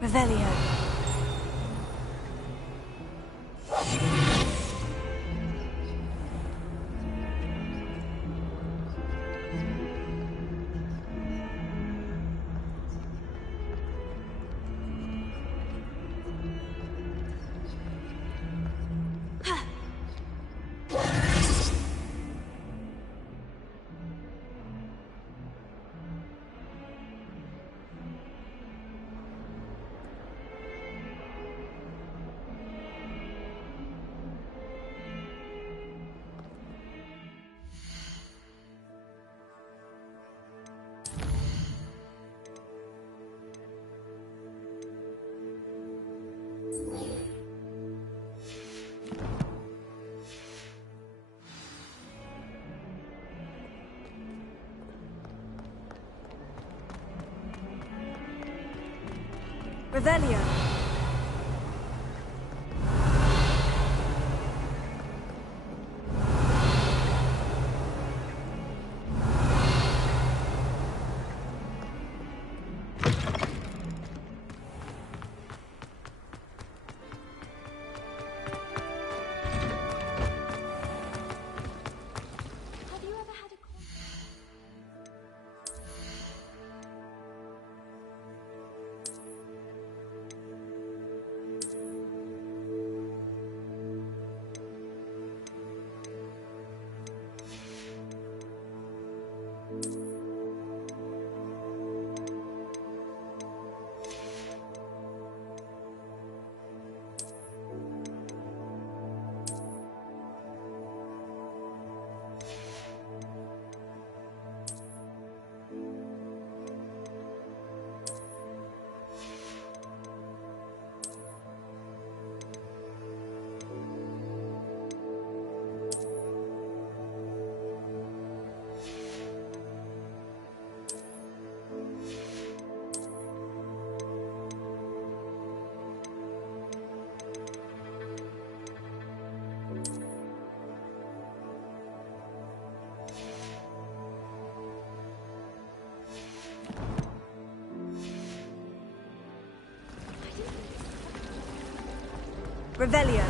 Revelio. Revelio. Revelio.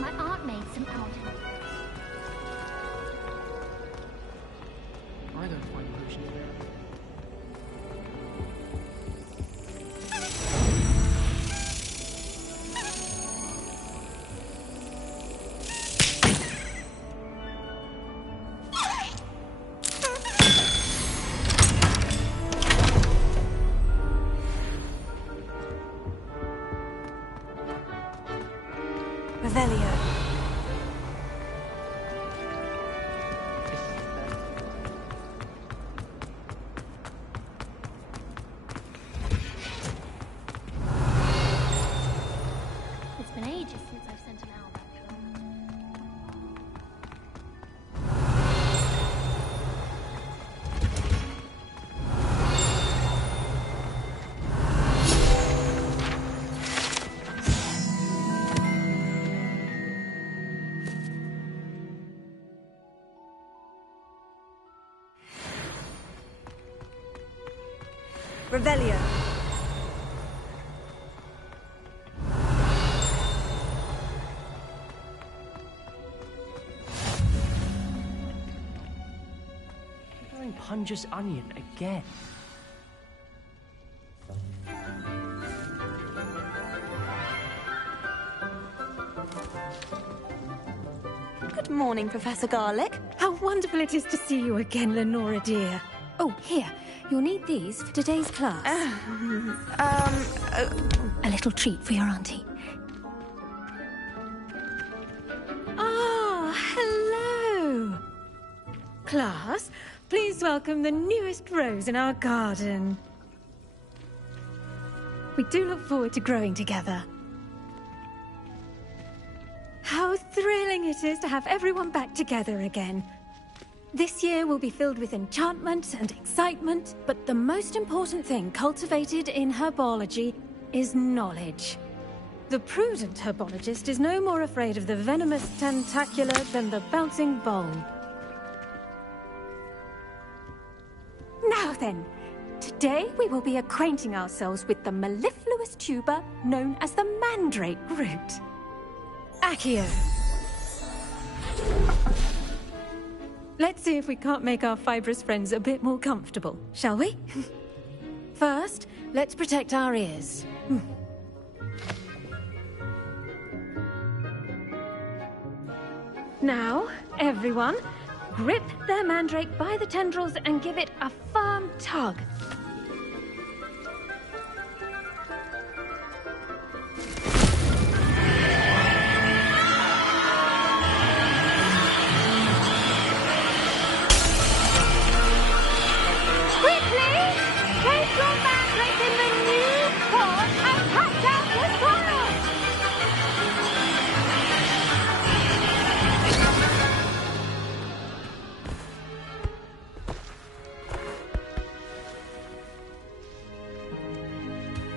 My aunt made some out. I don't find potions there. Revelio. It's been ages since I've sent an owl back home. Revelio. You're doing Punja's onion again. Good morning, Professor Garlic. How wonderful it is to see you again, Lenora dear. Oh, here. You'll need these for today's class. A little treat for your auntie. Ah, hello. Class, please welcome the newest rose in our garden. We do look forward to growing together. How thrilling it is to have everyone back together again. This year will be filled with enchantment and excitement, but the most important thing cultivated in herbology is knowledge. The prudent herbologist is no more afraid of the venomous tentacular than the bouncing bulb. Now then, today we will be acquainting ourselves with the mellifluous tuber known as the mandrake root. Accio. Let's see if we can't make our fibrous friends a bit more comfortable, shall we? First, let's protect our ears. Now, everyone, grip their mandrake by the tendrils and give it a firm tug.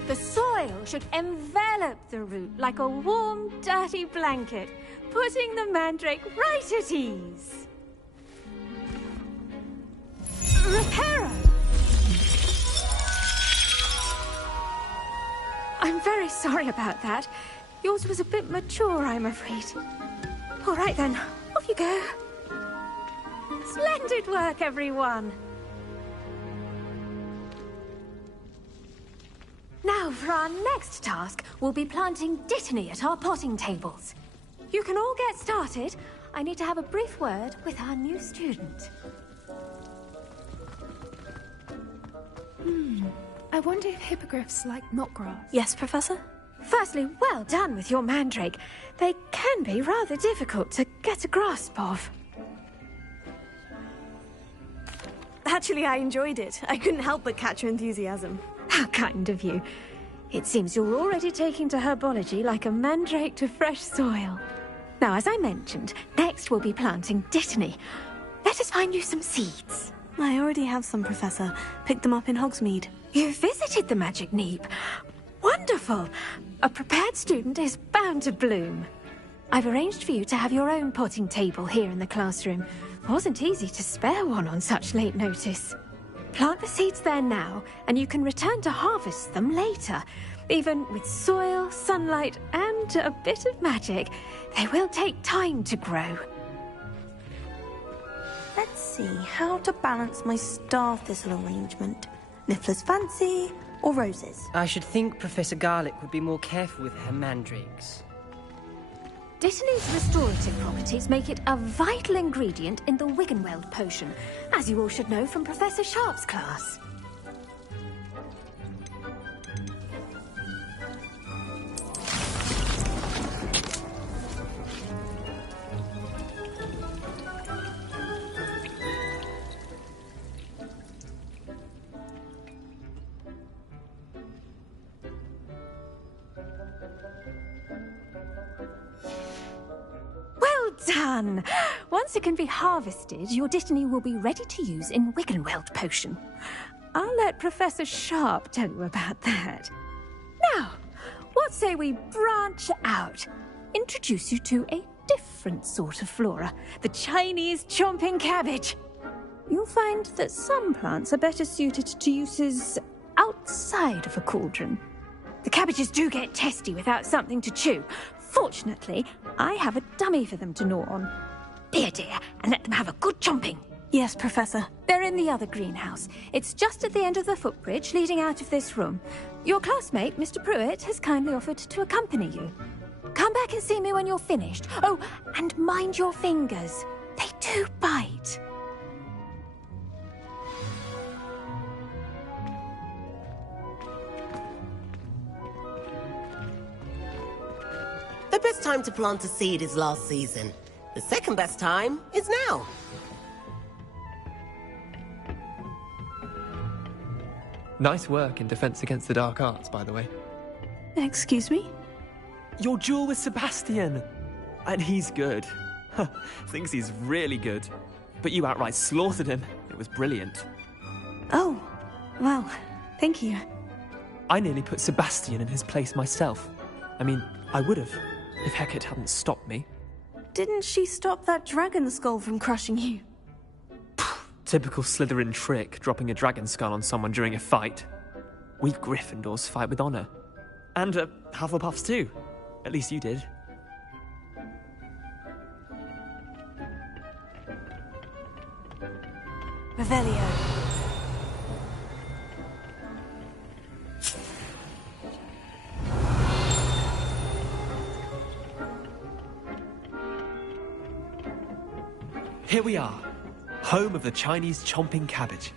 The soil should envelop the root like a warm, dirty blanket, putting the mandrake right at ease. Reparo! I'm very sorry about that. Yours was a bit mature, I'm afraid. All right then, off you go. Splendid work, everyone. Now, for our next task, we'll be planting Dittany at our potting tables. You can all get started. I need to have a brief word with our new student. I wonder if hippogriffs like knotgrass. Yes, Professor? Firstly, well done with your mandrake. They can be rather difficult to get a grasp of. Actually, I enjoyed it. I couldn't help but catch your enthusiasm. How kind of you. It seems you're already taking to herbology like a mandrake to fresh soil. Now, as I mentioned, next we'll be planting Dittany. Let us find you some seeds. I already have some, Professor. Picked them up in Hogsmeade. You visited the Magic Neep. Wonderful! A prepared student is bound to bloom. I've arranged for you to have your own potting table here in the classroom. Wasn't easy to spare one on such late notice. Plant the seeds there now, and you can return to harvest them later. Even with soil, sunlight, and a bit of magic, they will take time to grow. Let's see how to balance my star thistle arrangement. Niffler's fancy or roses? I should think Professor Garlick would be more careful with her mandrakes. Dittany's restorative properties make it a vital ingredient in the Wiggenweld potion, as you all should know from Professor Sharp's class. Done! Once it can be harvested, your Dittany will be ready to use in Wiggenweld potion. I'll let Professor Sharp tell you about that. Now, what say we branch out? Introduce you to a different sort of flora, the Chinese chomping cabbage. You'll find that some plants are better suited to uses outside of a cauldron. The cabbages do get testy without something to chew. Fortunately, I have a dummy for them to gnaw on. Dear, and let them have a good chomping. Yes, Professor. They're in the other greenhouse. It's just at the end of the footbridge leading out of this room. Your classmate, Mr. Pruitt, has kindly offered to accompany you. Come back and see me when you're finished. Oh, and mind your fingers. They do bite. The best time to plant a seed is last season. The second best time is now. Nice work in Defense Against the Dark Arts, by the way. Excuse me? Your duel with Sebastian! And he's good. Thinks he's really good. but you outright slaughtered him. It was brilliant. Oh, well, thank you. I nearly put Sebastian in his place myself. I mean, I would have, if Hecate hadn't stopped me. Didn't she stop that dragon skull from crushing you? Typical Slytherin trick, dropping a dragon skull on someone during a fight. We Gryffindors fight with honor. And Hufflepuffs too. At least you did. Revelio. Here we are, home of the Chinese chomping cabbage.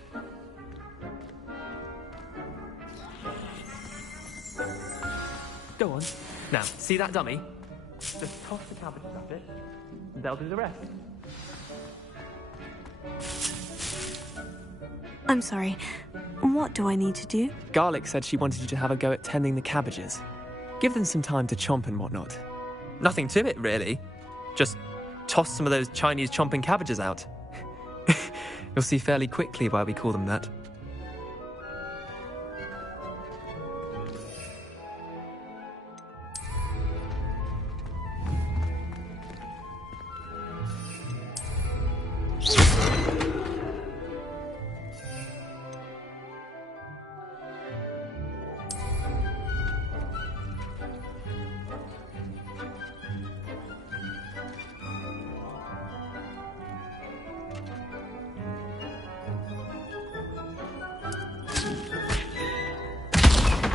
Go on. Now, see that dummy? Just toss the cabbage at it, and they'll do the rest. I'm sorry. What do I need to do? Garlic said she wanted you to have a go at tending the cabbages. Give them some time to chomp and whatnot. Nothing to it, really. Just toss some of those Chinese chomping cabbages out. You'll see fairly quickly why we call them that.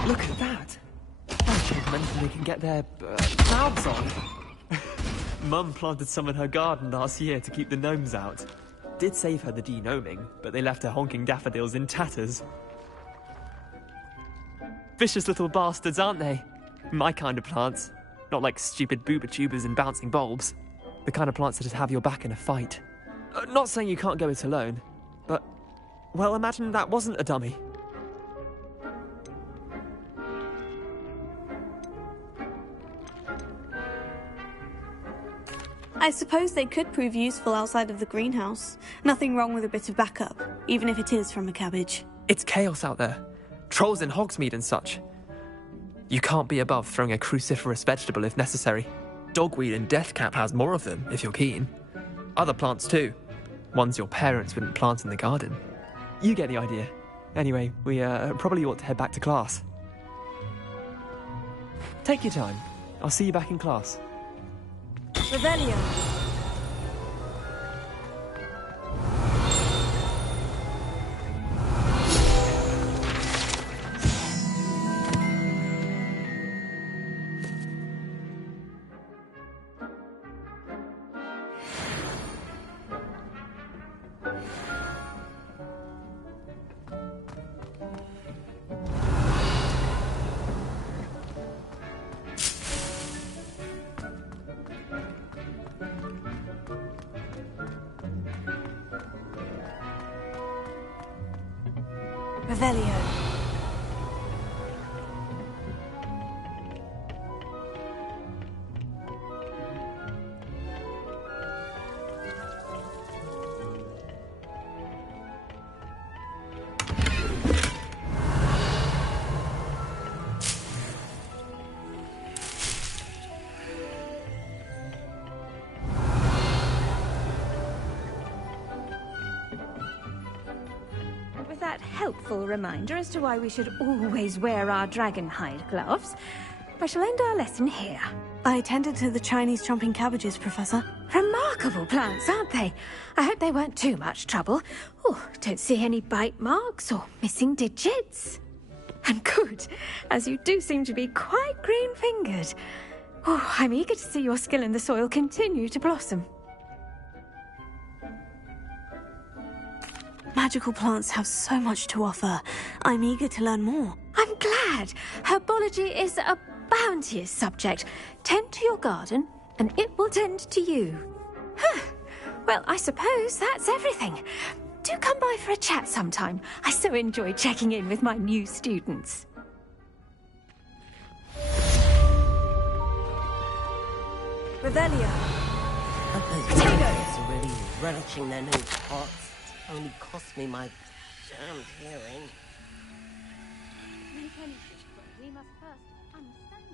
Look at that! Mentioned they can get their mouths on. Mum planted some in her garden last year to keep the gnomes out. Did save her the de-gnoming, but they left her honking daffodils in tatters. Vicious little bastards, aren't they? My kind of plants. Not like stupid booba tubers and bouncing bulbs. The kind of plants that just have your back in a fight. Not saying you can't go it alone, but, well, imagine that wasn't a dummy. I suppose they could prove useful outside of the greenhouse. Nothing wrong with a bit of backup, even if it is from a cabbage. It's chaos out there. Trolls in Hogsmeade and such. You can't be above throwing a cruciferous vegetable if necessary. Dogweed and deathcap has more of them, if you're keen. Other plants too. Ones your parents wouldn't plant in the garden. You get the idea. Anyway, we probably ought to head back to class. Take your time. I'll see you back in class. Revelio. Revelio. With that helpful reminder as to why we should always wear our dragonhide gloves, I shall end our lesson here. I attended to the Chinese chomping cabbages, Professor. Remarkable plants, aren't they? I hope they weren't too much trouble. Oh, don't see any bite marks or missing digits. And good, as you do seem to be quite green-fingered. Oh, I'm eager to see your skill in the soil continue to blossom. Magical plants have so much to offer. I'm eager to learn more. I'm glad. Herbology is a bounteous subject. Tend to your garden, and it will tend to you. Huh. Well, I suppose that's everything. Do come by for a chat sometime. I so enjoy checking in with my new students. Revelio. Potatoes! be relishing their new pots. Only cost me my damned hearing. We must first understand.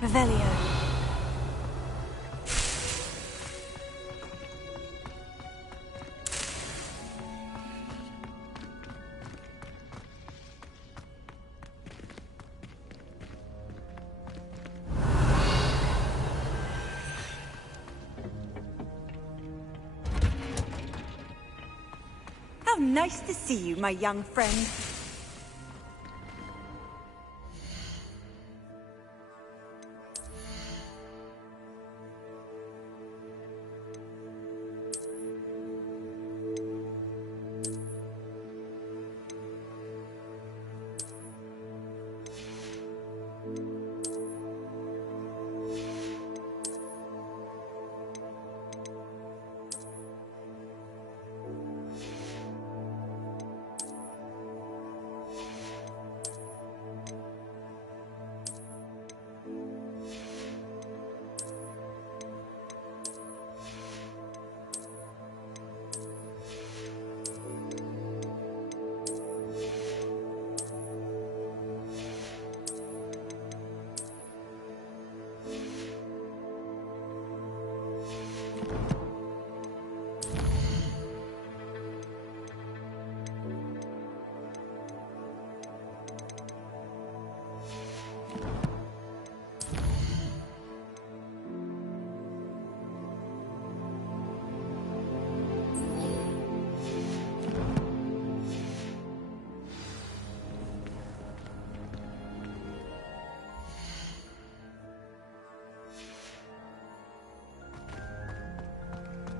Revelio. How nice to see you, my young friend.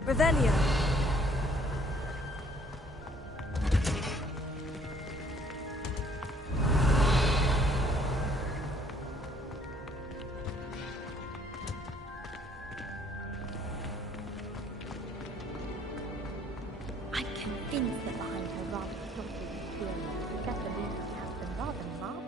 Revelio. I'm convinced that behind her rather filthy exterior, Professor Lucy has been rather marvelous.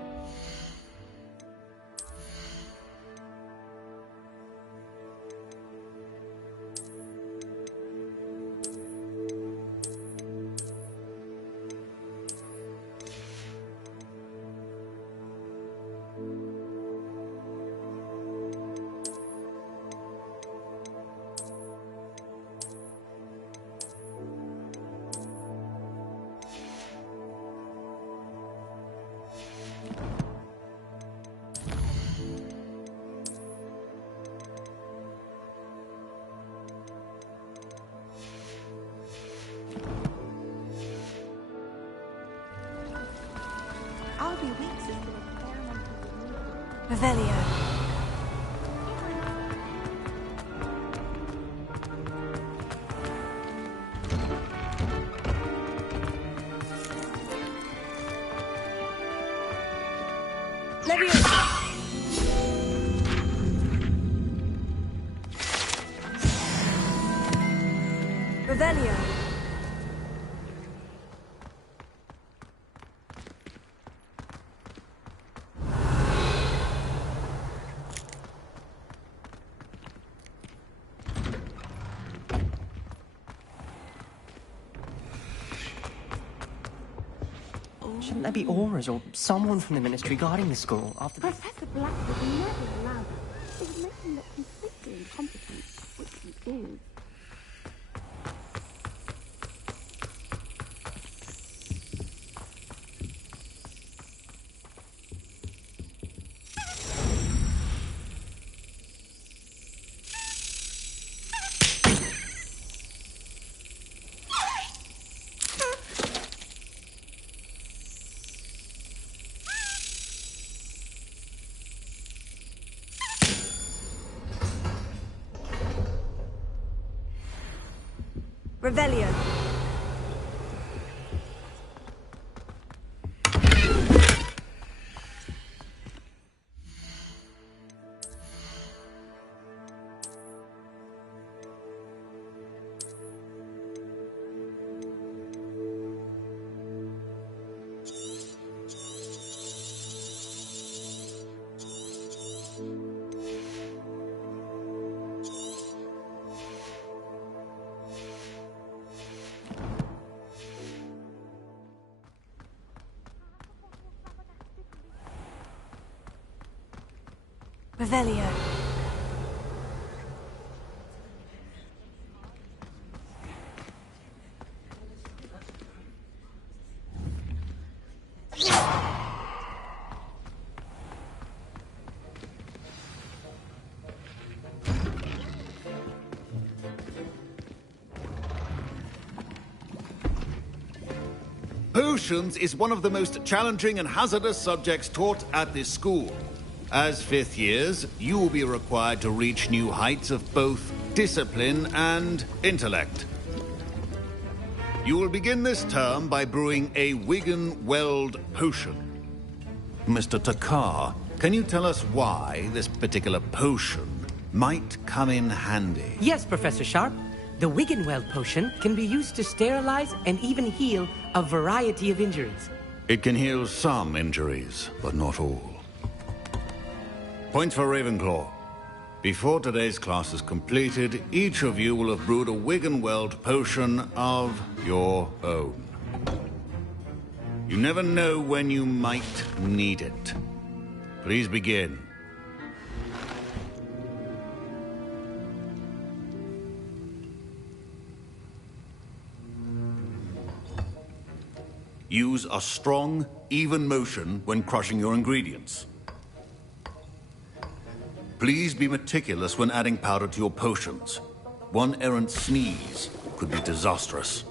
I'll be weeks as to experimental with Revelio. Leviosa. Revelio. Shouldn't there be auras or someone from the ministry guarding the school after the... Professor Black would never allow that. It would make him look completely incompetent, which he is. Revelio. Revelio. Potions is one of the most challenging and hazardous subjects taught at this school. As fifth years, you will be required to reach new heights of both discipline and intellect. You will begin this term by brewing a Wigan-Weld potion. Mr. Takar, can you tell us why this particular potion might come in handy? Yes, Professor Sharp. The Wigan-Weld potion can be used to sterilize and even heal a variety of injuries. It can heal some injuries, but not all. Points for Ravenclaw. Before today's class is completed, each of you will have brewed a Wigan-Weld potion of your own. You never know when you might need it. Please begin. Use a strong, even motion when crushing your ingredients. Please be meticulous when adding powder to your potions. One errant sneeze could be disastrous.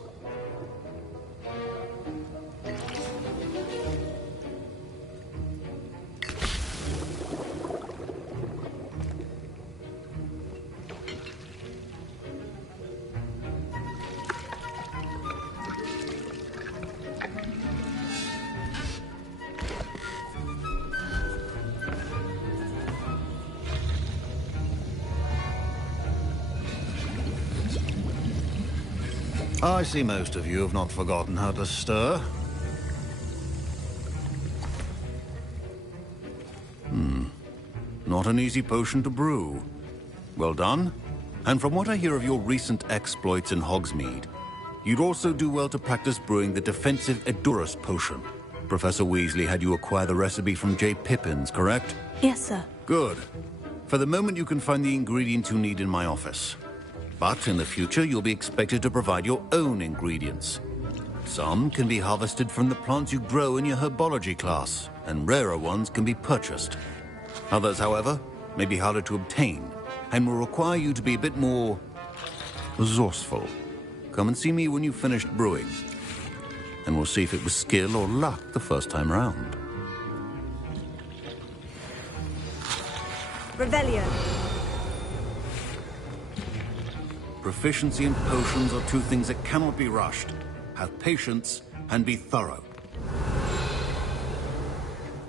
I see most of you have not forgotten how to stir. Not an easy potion to brew. Well done. And from what I hear of your recent exploits in Hogsmeade, you'd also do well to practice brewing the defensive Edurus potion. Professor Weasley had you acquire the recipe from J. Pippins, correct? Yes, sir. Good. For the moment, you can find the ingredients you need in my office. But in the future, you'll be expected to provide your own ingredients. Some can be harvested from the plants you grow in your herbology class, and rarer ones can be purchased. Others, however, may be harder to obtain, and will require you to be a bit more resourceful. Come and see me when you've finished brewing, and we'll see if it was skill or luck the first time round. Revelio. Proficiency in potions are two things that cannot be rushed. Have patience and be thorough.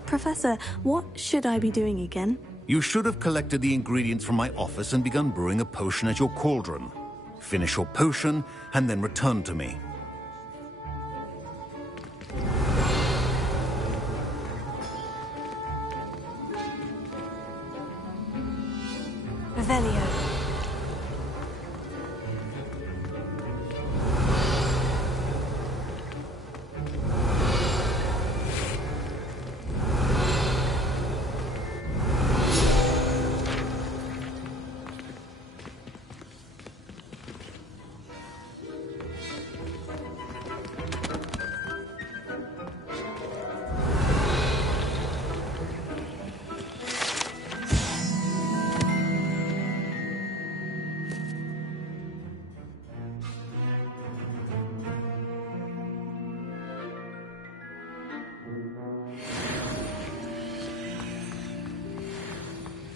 Professor, what should I be doing again? You should have collected the ingredients from my office and begun brewing a potion at your cauldron. Finish your potion and then return to me. Revelio.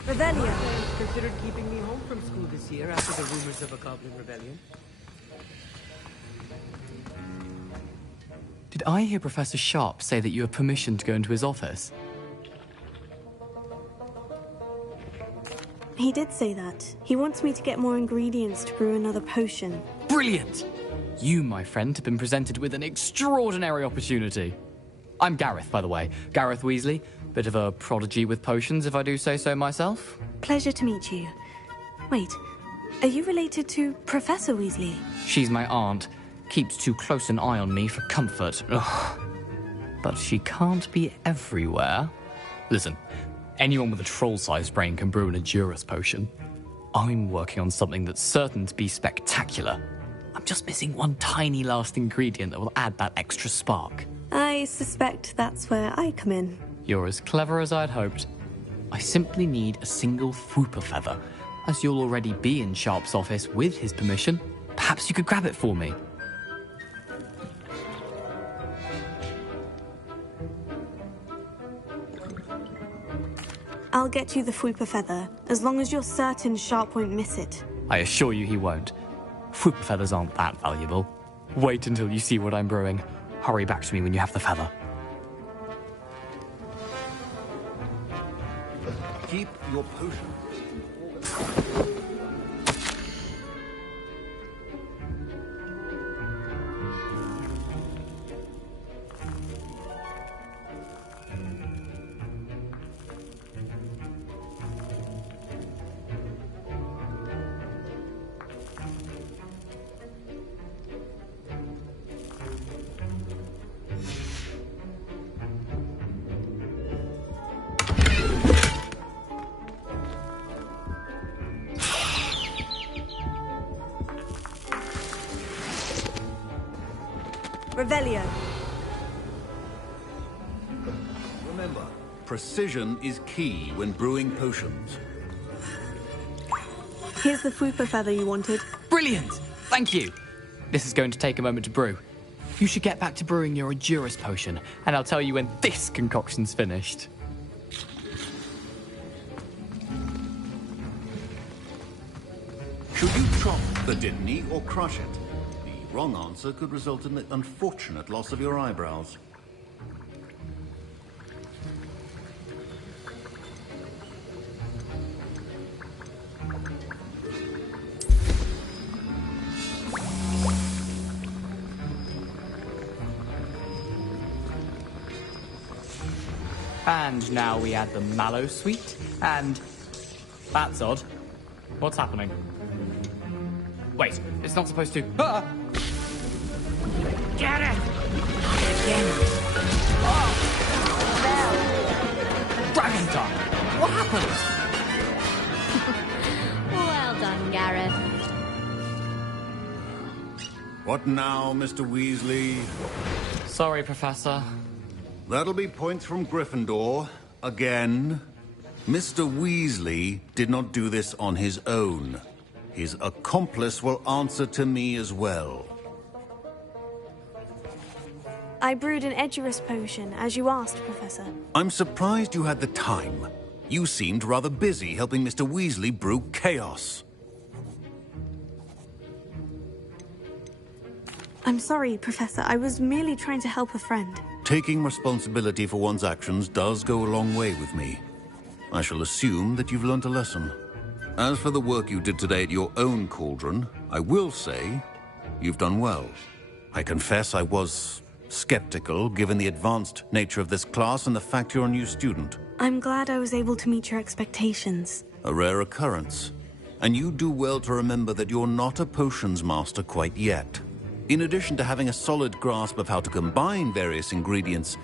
Revelio. Considered keeping me home from school this year after the rumors of a goblin rebellion. Did I hear Professor Sharp say that you have permission to go into his office? He did say that. He wants me to get more ingredients to brew another potion. Brilliant! You, my friend, have been presented with an extraordinary opportunity. I'm Gareth, by the way. Gareth Weasley. Bit of a prodigy with potions, if I do say so myself. Pleasure to meet you. Wait, are you related to Professor Weasley? She's my aunt. Keeps too close an eye on me for comfort. Ugh. But she can't be everywhere. Listen, Anyone with a troll-sized brain can brew an Edurus potion. I'm working on something that's certain to be spectacular. I'm just missing one tiny last ingredient that will add that extra spark. I suspect that's where I come in. You're as clever as I'd hoped. I simply need a single Fwooper feather. As you'll already be in Sharp's office with his permission, perhaps you could grab it for me. I'll get you the Fwooper feather, as long as you're certain Sharp won't miss it. I assure you he won't. Fwooper feathers aren't that valuable. Wait until you see what I'm brewing. Hurry back to me when you have the feather. Keep your potion. Revelio. Remember, precision is key when brewing potions. Here's the Fwooper feather you wanted. Brilliant! Thank you! This is going to take a moment to brew. You should get back to brewing your Edurus potion, and I'll tell you when this concoction's finished. Should you chop the Didney or crush it? The wrong answer could result in the unfortunate loss of your eyebrows. And now we add the mallow sweet, and... That's odd. What's happening? Wait, it's not supposed to... Ah! Get it! Again. Oh! Dragon tongue! What happened? Well done, Gareth. What now, Mr. Weasley? Sorry, Professor. That'll be points from Gryffindor. Again. Mr. Weasley did not do this on his own. His accomplice will answer to me as well. I brewed an Edurus potion, as you asked, Professor. I'm surprised you had the time. You seemed rather busy helping Mr. Weasley brew chaos. I'm sorry, Professor. I was merely trying to help a friend. Taking responsibility for one's actions does go a long way with me. I shall assume that you've learnt a lesson. As for the work you did today at your own cauldron, I will say you've done well. I confess I was skeptical, given the advanced nature of this class and the fact you're a new student. I'm glad I was able to meet your expectations. A rare occurrence. And you do well to remember that you're not a potions master quite yet. In addition to having a solid grasp of how to combine various ingredients,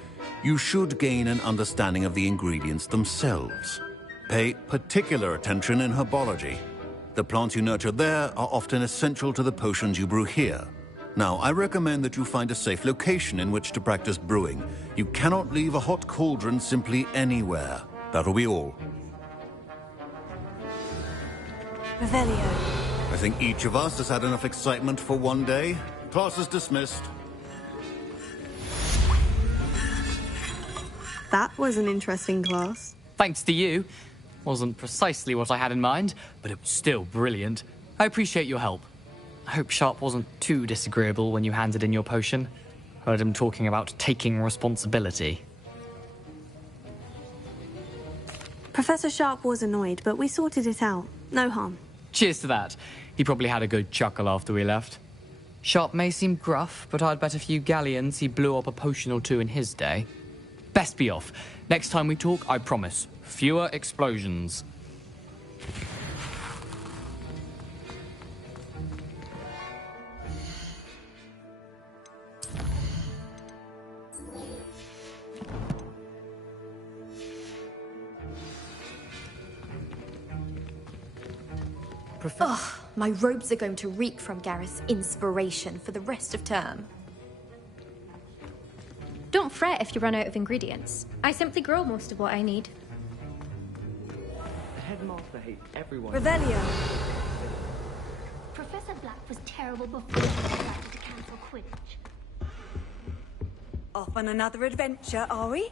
you should gain an understanding of the ingredients themselves. Pay particular attention in herbology. The plants you nurture there are often essential to the potions you brew here. Now, I recommend that you find a safe location in which to practice brewing. You cannot leave a hot cauldron simply anywhere. That'll be all. Revelio. I think each of us has had enough excitement for one day. Class is dismissed. That was an interesting class. Thanks to you. Wasn't precisely what I had in mind, but it was still brilliant. I appreciate your help. I hope Sharp wasn't too disagreeable when you handed in your potion. Heard him talking about taking responsibility. Professor Sharp was annoyed, but we sorted it out. No harm. Cheers to that. He probably had a good chuckle after we left. Sharp may seem gruff, but I'd bet a few galleons he blew up a potion or two in his day. Best be off. Next time we talk, I promise, fewer explosions. Professor. Ugh, my robes are going to reek from Gareth's inspiration for the rest of term. Don't fret if you run out of ingredients. I simply grow most of what I need. The headmaster hates everyone. Revelio. Professor Black was terrible before he decided to cancel Quidditch. Off on another adventure, are we? You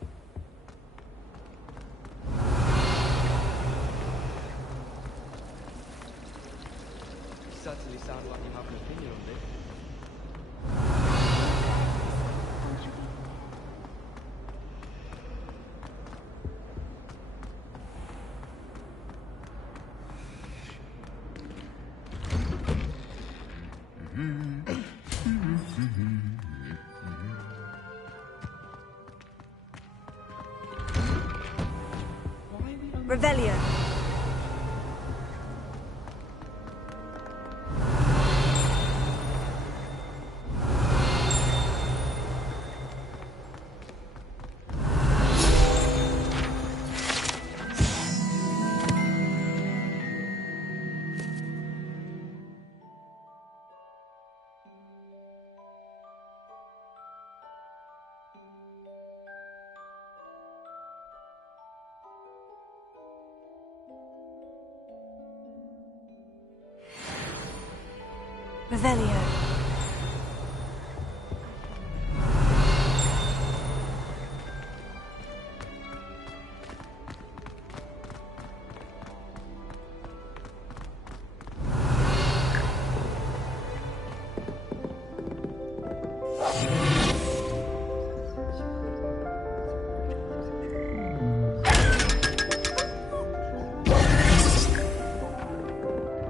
certainly sound like you have an opinion on this. Revelio. Revelio.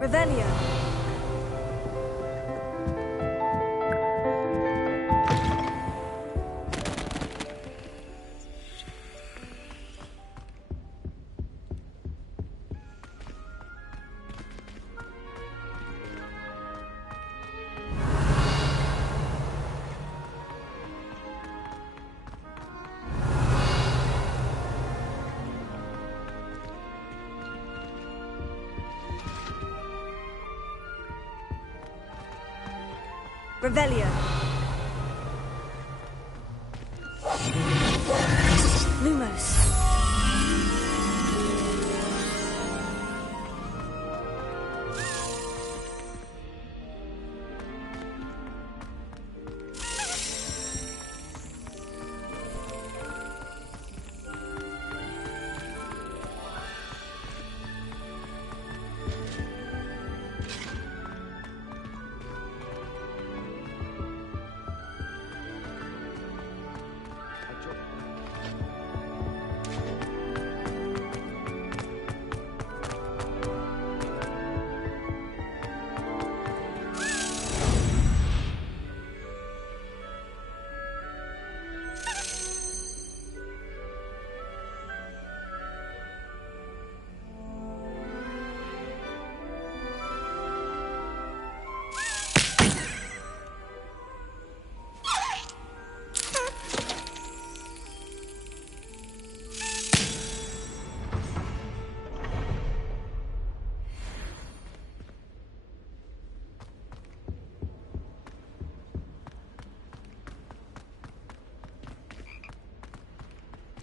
Revelio. Revelio. Lumos.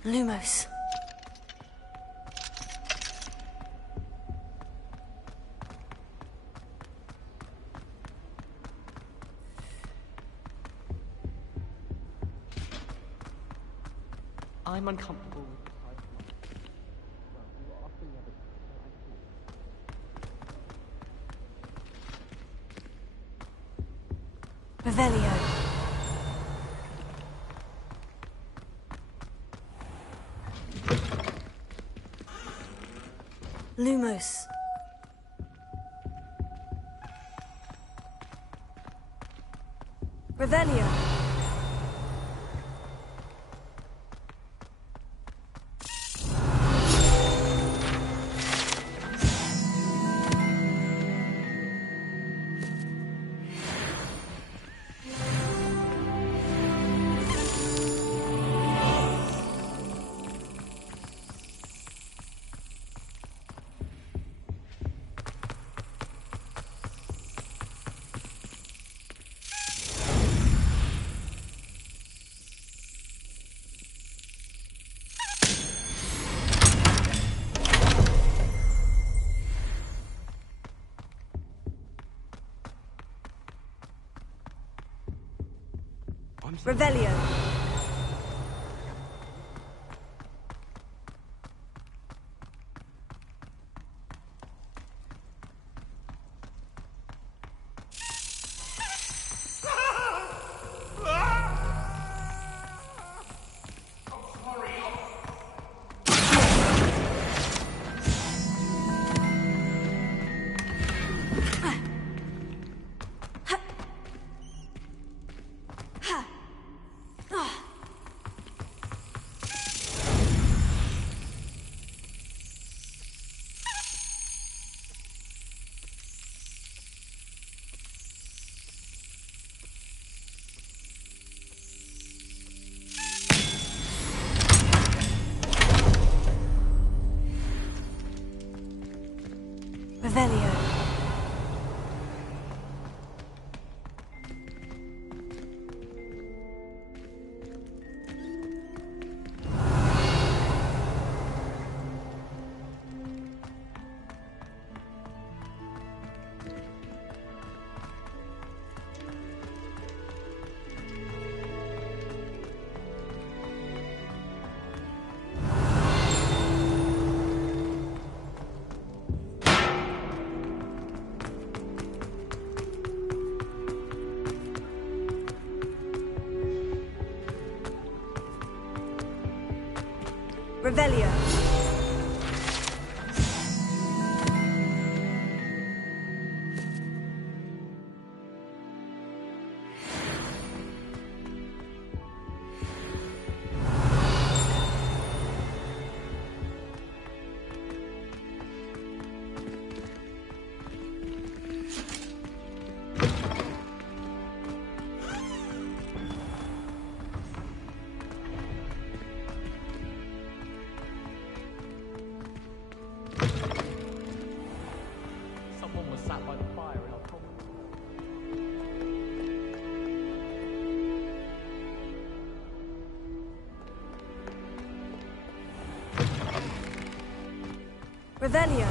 Lumos. I'm uncomfortable. Revelio. Lumos. Revelio. Revelio. Revelio. Revelio. Someone was sat by the fire in our common. Revelio.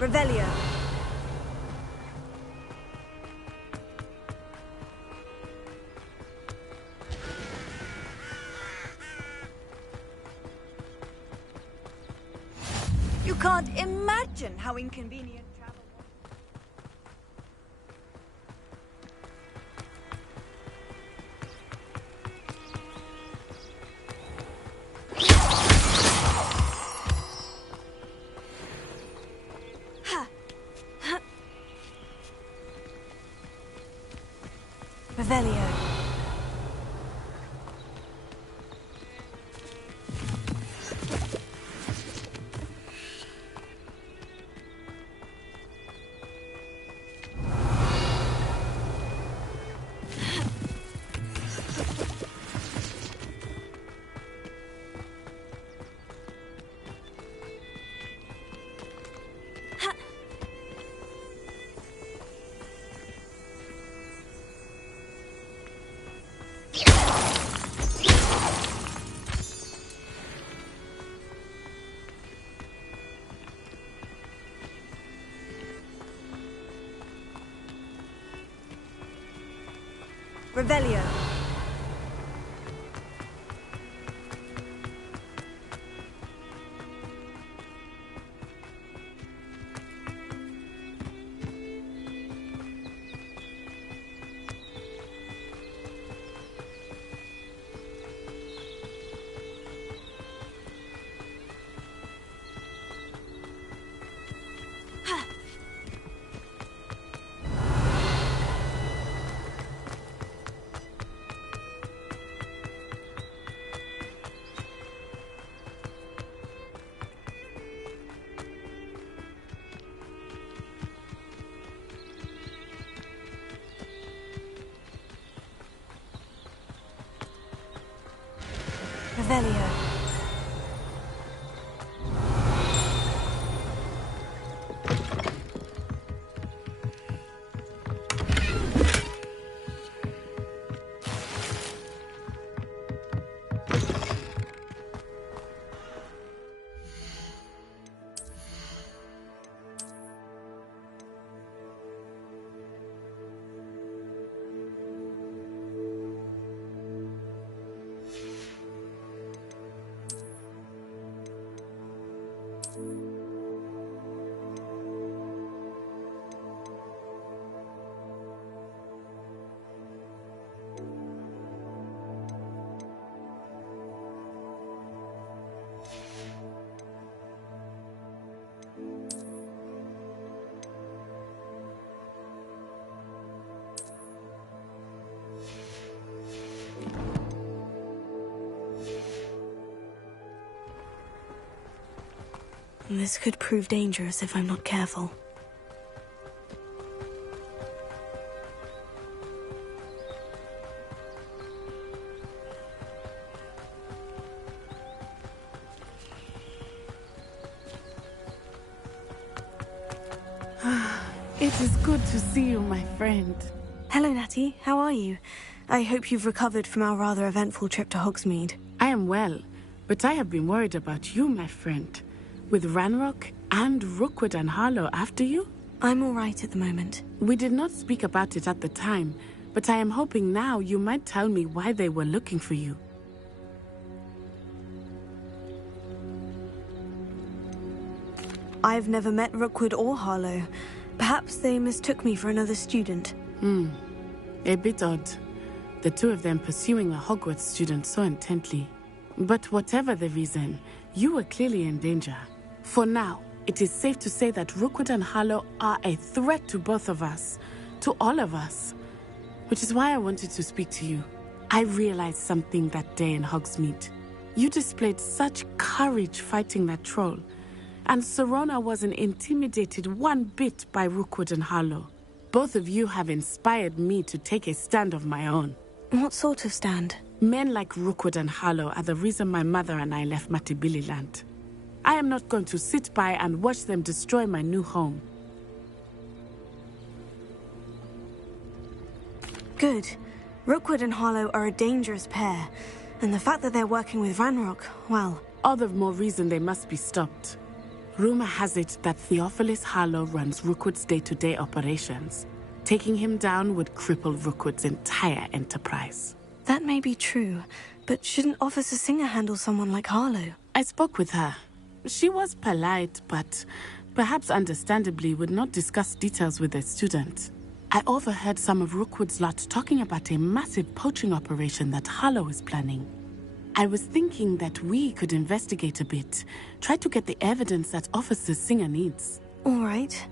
Revelio. You can't imagine how inconvenient travel was. Revelio. Revelio. Revelio. This could prove dangerous if I'm not careful. It is good to see you, my friend. Hello, Natty. How are you? I hope you've recovered from our rather eventful trip to Hogsmeade. I am well, but I have been worried about you, my friend. With Ranrock and Rookwood and Harlow after you? I'm all right at the moment. We did not speak about it at the time, but I am hoping now you might tell me why they were looking for you. I've never met Rookwood or Harlow. Perhaps they mistook me for another student. A bit odd. The two of them pursuing a Hogwarts student so intently. But whatever the reason, you were clearly in danger. For now, it is safe to say that Rookwood and Harlow are a threat to both of us. To all of us. Which is why I wanted to speak to you. I realized something that day in Hogsmeade. You displayed such courage fighting that troll. And Serona wasn't intimidated one bit by Rookwood and Harlow. Both of you have inspired me to take a stand of my own. What sort of stand? Men like Rookwood and Harlow are the reason my mother and I left Matibililand. I am not going to sit by and watch them destroy my new home. Good. Rookwood and Harlow are a dangerous pair, and the fact that they're working with Ranrock, well... All the more reason they must be stopped. Rumor has it that Theophilus Harlow runs Rookwood's day-to-day operations. Taking him down would cripple Rookwood's entire enterprise. That may be true, but shouldn't Officer Singer handle someone like Harlow? I spoke with her. She was polite, but perhaps understandably would not discuss details with a student. I overheard some of Rookwood's lot talking about a massive poaching operation that Harlow is planning. I was thinking that we could investigate a bit, try to get the evidence that Officer Singer needs. All right.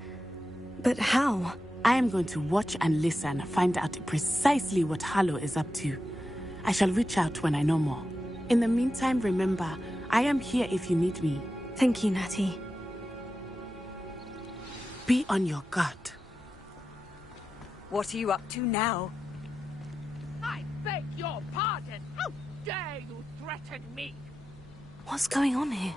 But how? I am going to watch and listen, find out precisely what Harlow is up to. I shall reach out when I know more. In the meantime, remember, I am here if you need me. Thank you, Natty. Be on your guard. What are you up to now? I beg your pardon. How dare you threaten me? What's going on here?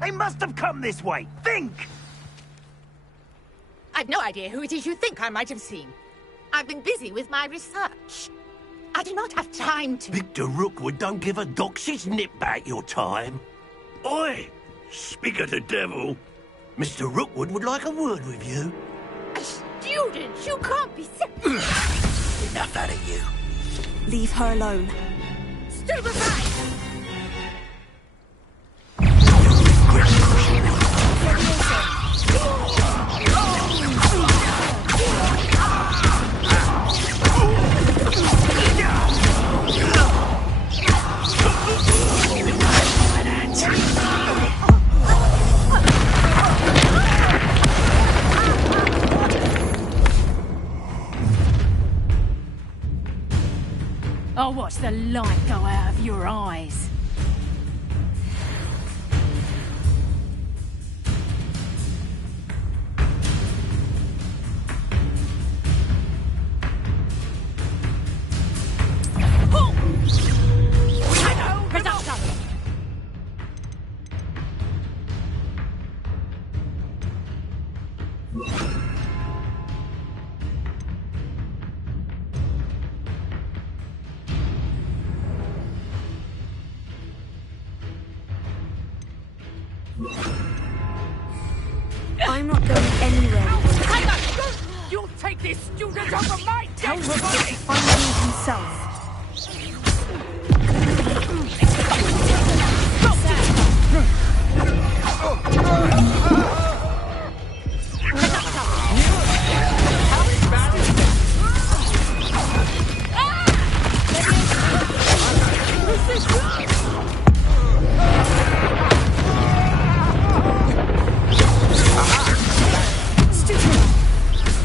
They must have come this way. Think! I've no idea who it is you think I might have seen. I've been busy with my research. I do not have time to... Victor Rookwood don't give a doxy's nip back your time. Oi! Speak of the devil. Mr. Rookwood would like a word with you. A student? You can't be Enough out of you. Leave her alone. Stupefy! I'll watch the light go out of your eyes. I'm not going anywhere. You'll take this student over my Tell dead Rookwood body! to find me himself.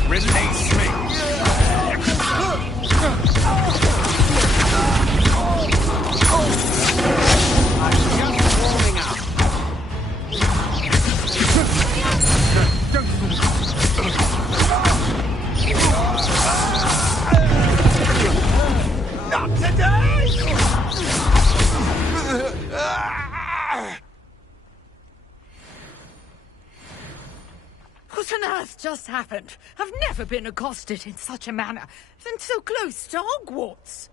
Release me! Not today! What on earth just happened? I've never been accosted in such a manner, and so close to Hogwarts.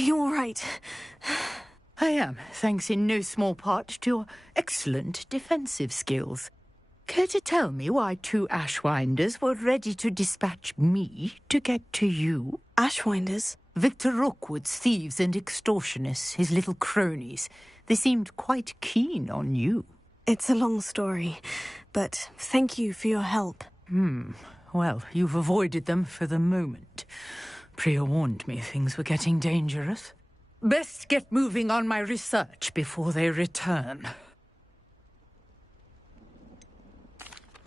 you all right? I am, thanks in no small part to your excellent defensive skills. Care to tell me why 2 Ashwinders were ready to dispatch me to get to you? Ashwinders? Victor Rookwood's thieves and extortionists, his little cronies. They seemed quite keen on you. It's a long story, but thank you for your help. Well, you've avoided them for the moment. Priya warned me things were getting dangerous. Best get moving on my research before they return.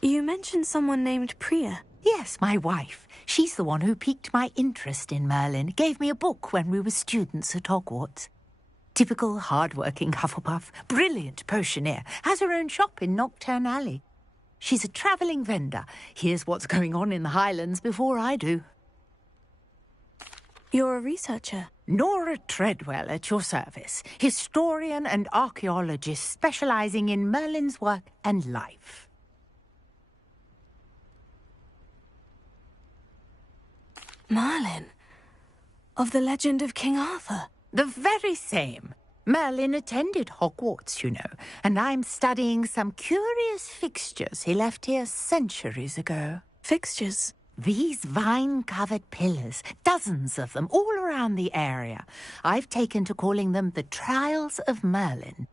You mentioned someone named Priya. Yes, my wife. She's the one who piqued my interest in Merlin. Gave me a book when we were students at Hogwarts. Typical hard-working Hufflepuff. Brilliant potioneer. Has her own shop in Knockturn Alley. She's a travelling vendor. Hears what's going on in the Highlands before I do. You're a researcher? Nora Treadwell at your service. Historian and archaeologist specialising in Merlin's work and life. Merlin? Of the legend of King Arthur? The very same. Merlin attended Hogwarts, you know, and I'm studying some curious fixtures he left here centuries ago. Fixtures? These vine-covered pillars, dozens of them, all around the area. I've taken to calling them the Trials of Merlin.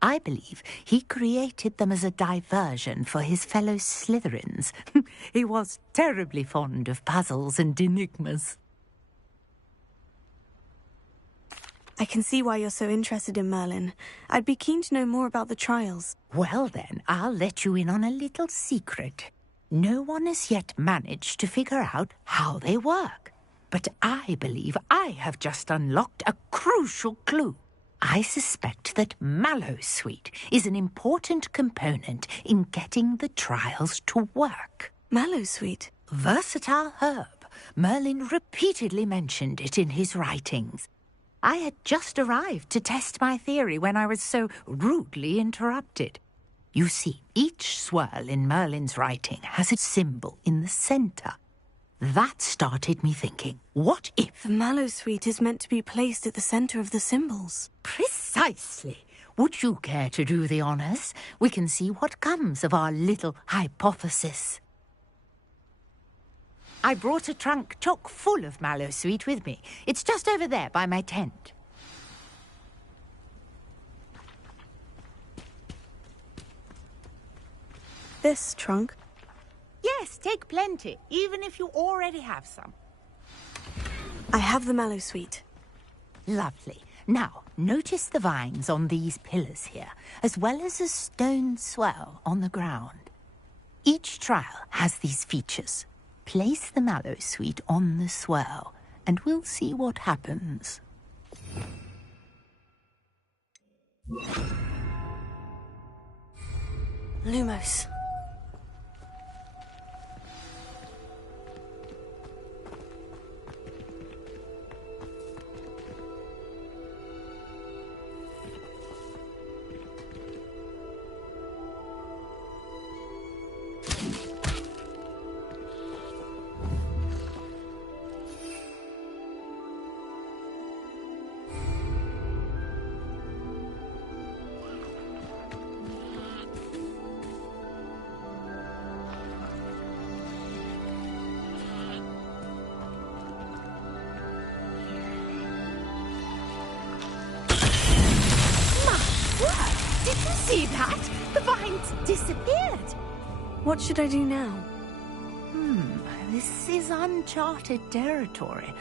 I believe he created them as a diversion for his fellow Slytherins. He was terribly fond of puzzles and enigmas. I can see why you're so interested in Merlin. I'd be keen to know more about the trials. Well then, I'll let you in on a little secret. No one has yet managed to figure out how they work. But I believe I have just unlocked a crucial clue. I suspect that Mallowsweet is an important component in getting the trials to work. Mallowsweet? Versatile herb. Merlin repeatedly mentioned it in his writings. I had just arrived to test my theory when I was so rudely interrupted. You see, each swirl in Merlin's writing has a symbol in the centre. That started me thinking, what if... The Mallowsweet is meant to be placed at the centre of the symbols. Precisely. Would you care to do the honours? We can see what comes of our little hypothesis. I brought a trunk chock full of Mallowsweet with me. It's just over there by my tent. This trunk? Yes, take plenty, even if you already have some. I have the Mallowsweet. Lovely. Now, notice the vines on these pillars here, as well as a stone swell on the ground. Each trial has these features. Place the Mallowsweet on the swell, and we'll see what happens. Lumos. Did you see that? The vines disappeared. What should I do now? This is uncharted territory.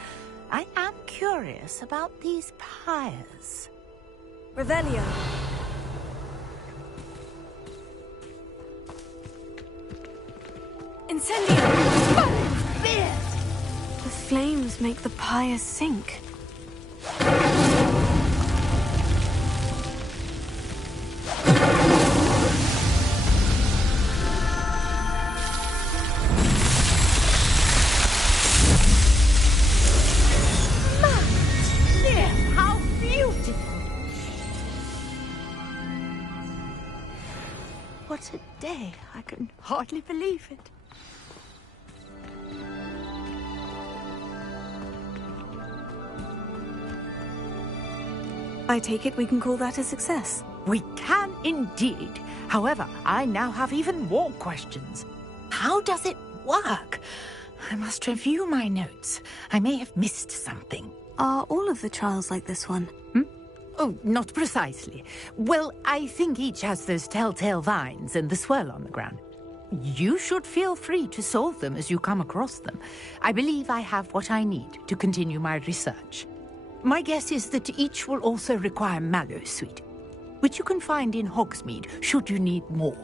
I am curious about these pyres. Revelio. Incendio! The flames make the pyres sink. What a day. I can hardly believe it. I take it we can call that a success. We can indeed. However, I now have even more questions. How does it work? I must review my notes. I may have missed something. Are all of the trials like this one? Oh, not precisely. Well, I think each has those telltale vines and the swirl on the ground. You should feel free to solve them as you come across them. I believe I have what I need to continue my research. My guess is that each will also require Mallowsweet, which you can find in Hogsmeade should you need more.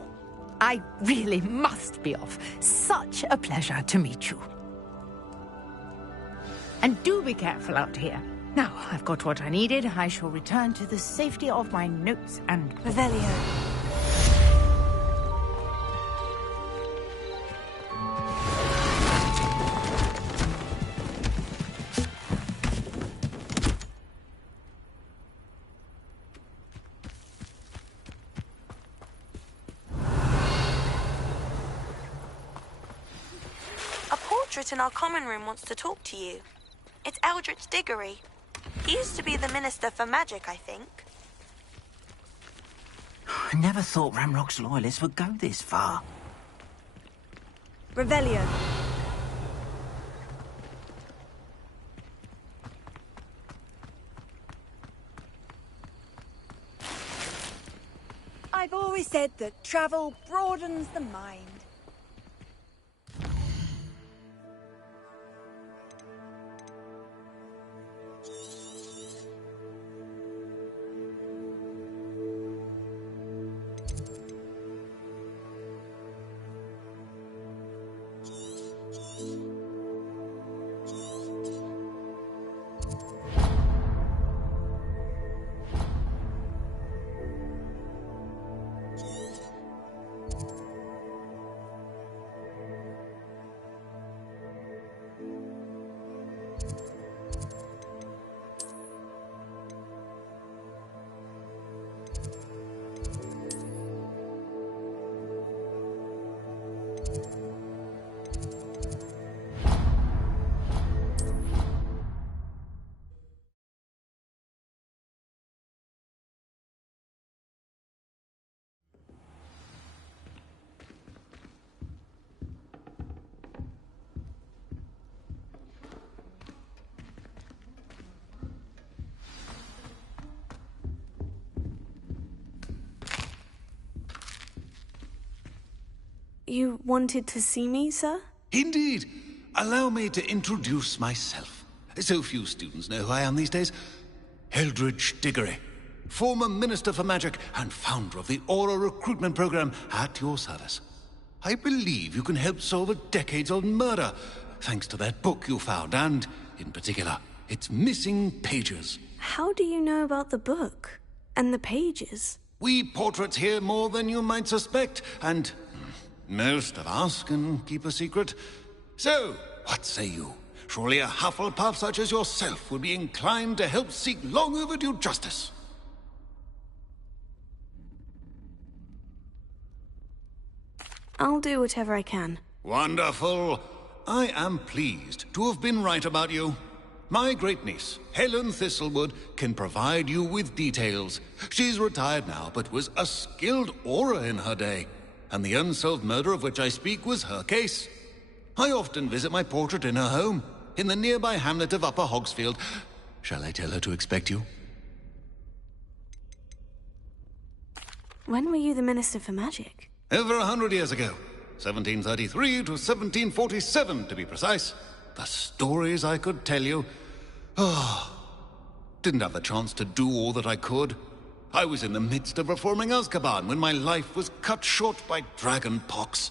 I really must be off. Such a pleasure to meet you. And do be careful out here. Now, I've got what I needed. I shall return to the safety of my notes and... Revelio. A portrait in our common room wants to talk to you. It's Eldritch Diggory. He used to be the Minister for Magic, I think. I never thought Ramrock's loyalists would go this far. Revelio. I've always said that travel broadens the mind. You wanted to see me, sir? Indeed. Allow me to introduce myself. So few students know who I am these days. Eldritch Diggory, former Minister for Magic and founder of the Aura recruitment program, at your service. I believe you can help solve a decades-old murder, thanks to that book you found, and, in particular, its missing pages. How do you know about the book? And the pages? We portraits hear more than you might suspect, and most of us can keep a secret. So, what say you? Surely a Hufflepuff such as yourself would be inclined to help seek long overdue justice. I'll do whatever I can. Wonderful. I am pleased to have been right about you. My great-niece, Helen Thistlewood, can provide you with details. She's retired now, but was a skilled aura in her day. And the unsolved murder of which I speak was her case. I often visit my portrait in her home, in the nearby hamlet of Upper Hogsfield. Shall I tell her to expect you? When were you the Minister for Magic? Over 100 years ago. 1733 to 1747, to be precise. The stories I could tell you. Didn't have the chance to do all that I could. I was in the midst of reforming Azkaban when my life was cut short by dragon pox.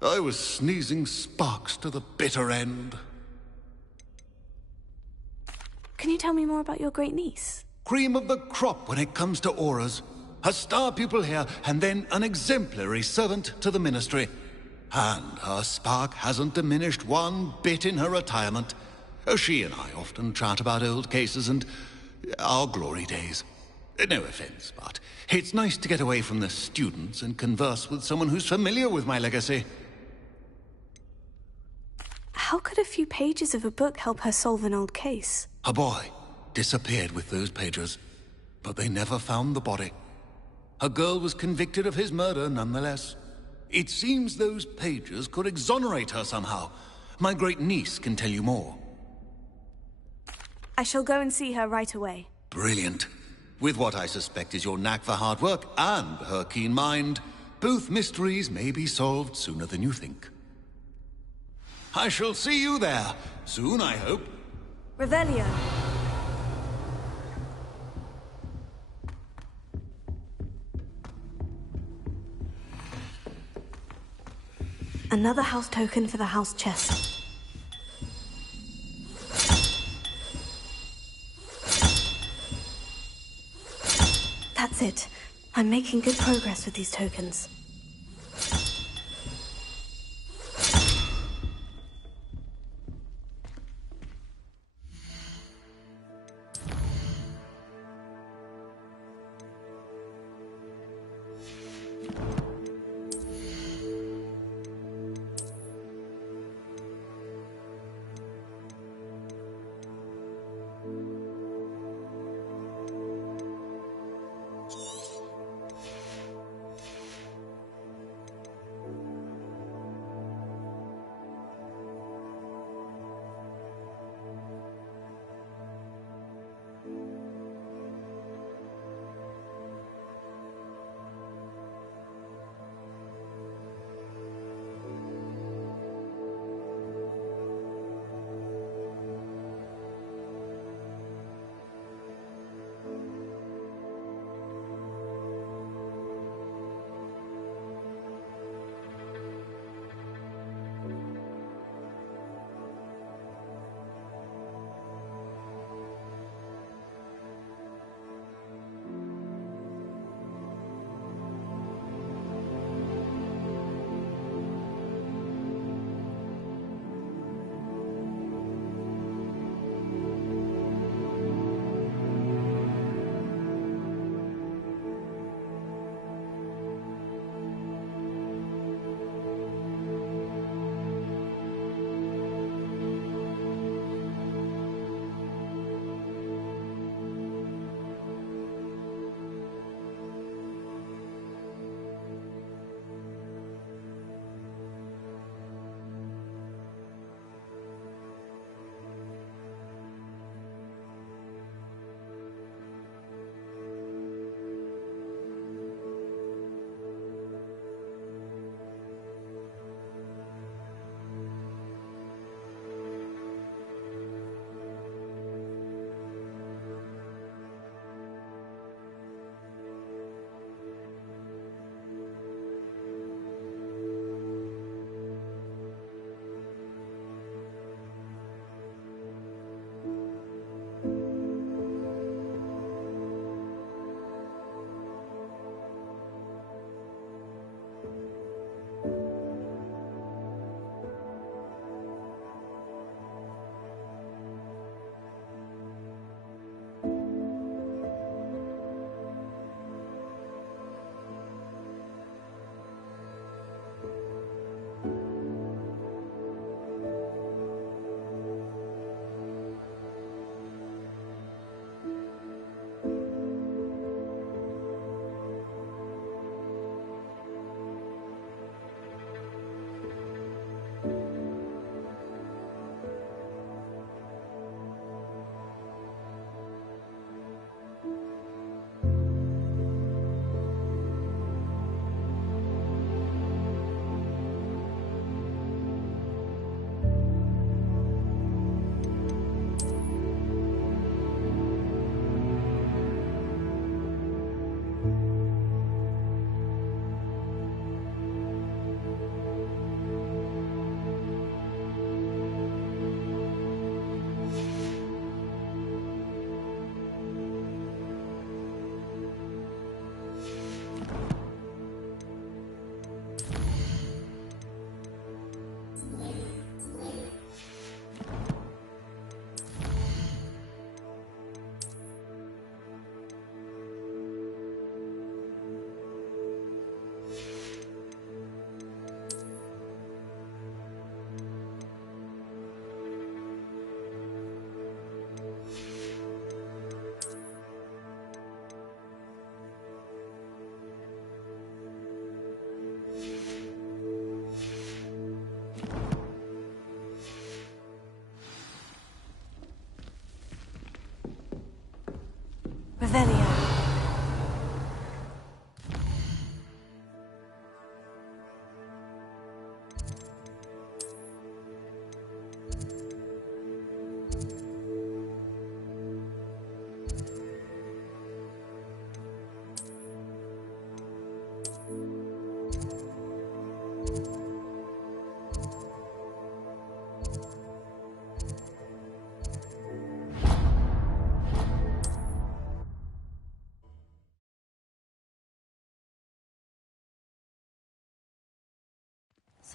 I was sneezing sparks to the bitter end. Can you tell me more about your great-niece? Cream of the crop when it comes to auras. A star pupil here, and then an exemplary servant to the ministry. And her spark hasn't diminished one bit in her retirement. She and I often chat about old cases and our glory days. No offense, but it's nice to get away from the students and converse with someone who's familiar with my legacy. How could a few pages of a book help her solve an old case? A boy disappeared with those pages. But they never found the body. A girl was convicted of his murder nonetheless. It seems those pages could exonerate her somehow. My great-niece can tell you more. I shall go and see her right away. Brilliant. With what I suspect is your knack for hard work and her keen mind, both mysteries may be solved sooner than you think. I shall see you there. Soon, I hope. Revelio. Another house token for the house chest. That's it. I'm making good progress with these tokens.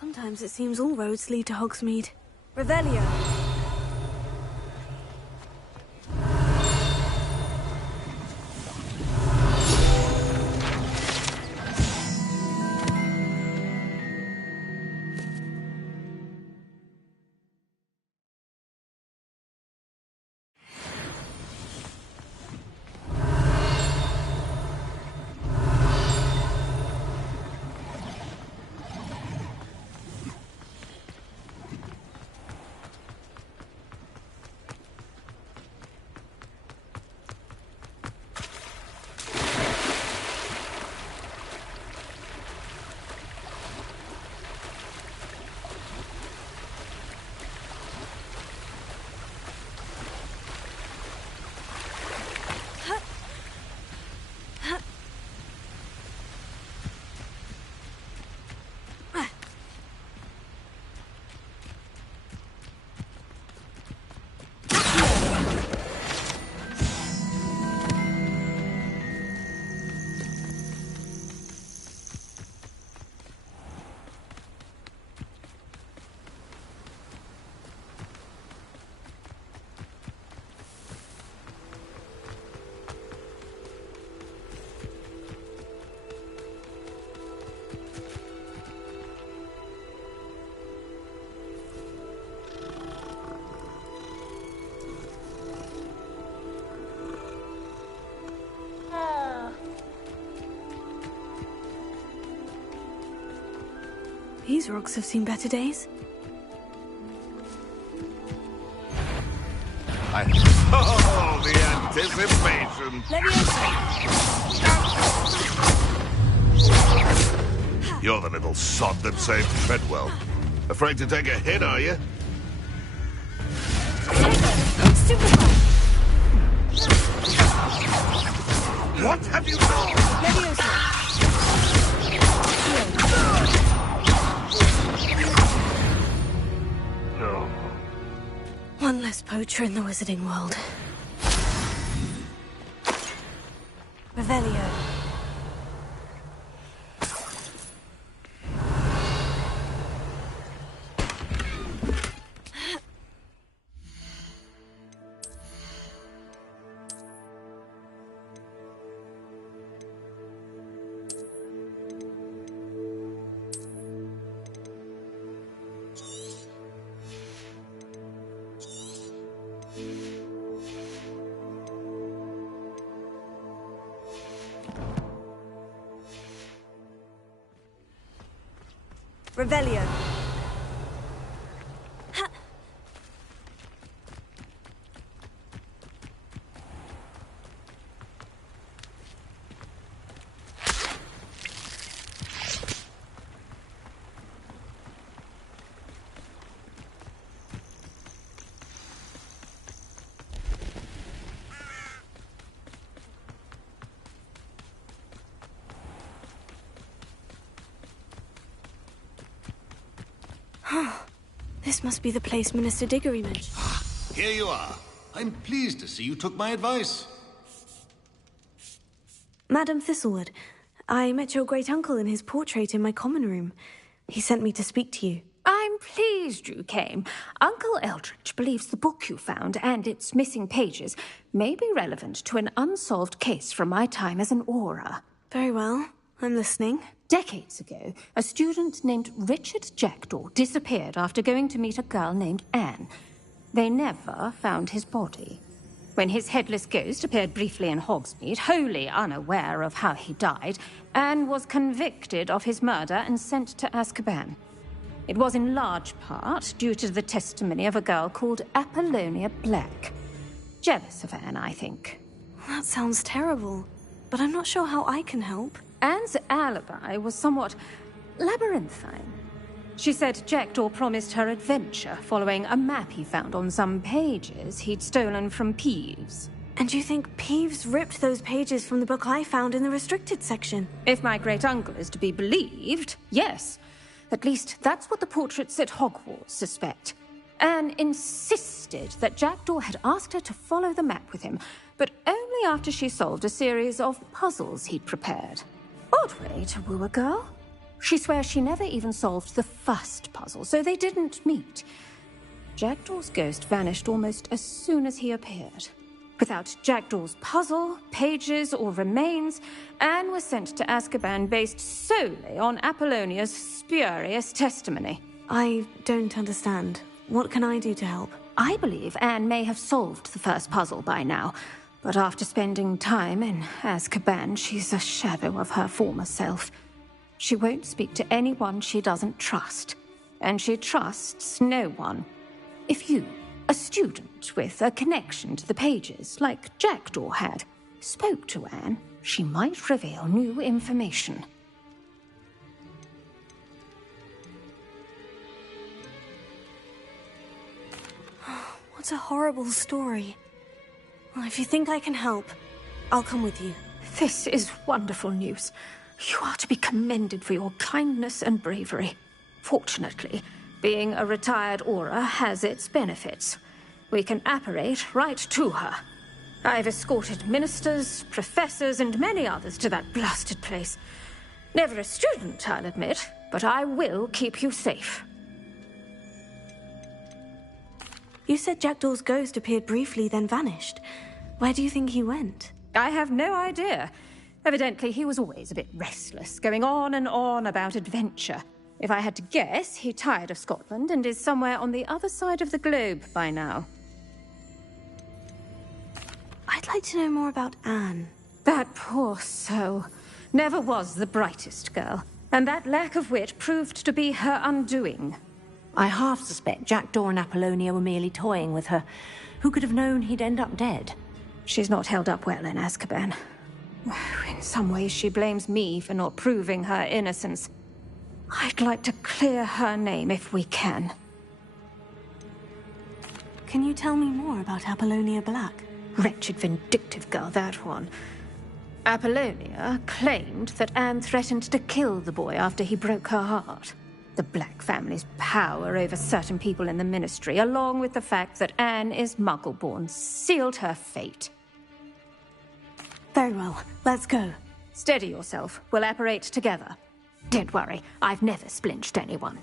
Sometimes it seems all roads lead to Hogsmeade. Revelio. These rocks have seen better days. Oh, the anticipation! You're the little sod that saved Treadwell. Afraid to take a hit, are you? What have you done? No. One less poacher in the wizarding world. Revelio. Revelio. This must be the place Minister Diggory mentioned. Here you are. I'm pleased to see you took my advice. Madam Thistlewood, I met your great-uncle in his portrait in my common room. He sent me to speak to you. I'm pleased you came. Uncle Eldridge believes the book you found and its missing pages may be relevant to an unsolved case from my time as an aura. Very well. I'm listening. Decades ago, a student named Richard Jackdaw disappeared after going to meet a girl named Anne. They never found his body. When his headless ghost appeared briefly in Hogsmeade, wholly unaware of how he died, Anne was convicted of his murder and sent to Azkaban. It was in large part due to the testimony of a girl called Apollonia Black. Jealous of Anne, I think. That sounds terrible, but I'm not sure how I can help. Anne's alibi was somewhat labyrinthine. She said Jackdaw promised her adventure following a map he found on some pages he'd stolen from Peeves. And you think Peeves ripped those pages from the book I found in the restricted section? If my great-uncle is to be believed, yes. At least that's what the portraits at Hogwarts suspect. Anne insisted that Jackdaw had asked her to follow the map with him, but only after she solved a series of puzzles he'd prepared. Odd way to woo a girl. She swears she never even solved the first puzzle, so they didn't meet. Jackdaw's ghost vanished almost as soon as he appeared. Without Jackdaw's puzzle, pages, or remains, Anne was sent to Azkaban based solely on Apollonia's spurious testimony. I don't understand. What can I do to help? I believe Anne may have solved the first puzzle by now, but after spending time in Azkaban, she's a shadow of her former self. She won't speak to anyone she doesn't trust, and she trusts no one. If you, a student with a connection to the pages, like Jackdaw had, spoke to Anne, she might reveal new information. What a horrible story. Well, if you think I can help, I'll come with you. This is wonderful news. You are to be commended for your kindness and bravery. Fortunately, being a retired Auror has its benefits. We can apparate right to her. I've escorted ministers, professors, and many others to that blasted place. Never a student, I'll admit, but I will keep you safe. You said Jackdaw's ghost appeared briefly, then vanished. Where do you think he went? I have no idea. Evidently, he was always a bit restless, going on and on about adventure. If I had to guess, he tired of Scotland and is somewhere on the other side of the globe by now. I'd like to know more about Anne. That poor soul. Never was the brightest girl, and that lack of wit proved to be her undoing. I half suspect Jackdaw and Apollonia were merely toying with her. Who could have known he'd end up dead? She's not held up well in Azkaban. In some ways, she blames me for not proving her innocence. I'd like to clear her name if we can. Can you tell me more about Apollonia Black? Wretched, vindictive girl, that one. Apollonia claimed that Anne threatened to kill the boy after he broke her heart. The Black family's power over certain people in the Ministry, along with the fact that Anne is Muggle-born, sealed her fate. Very well. Let's go. Steady yourself. We'll apparate together. Don't worry. I've never splinched anyone.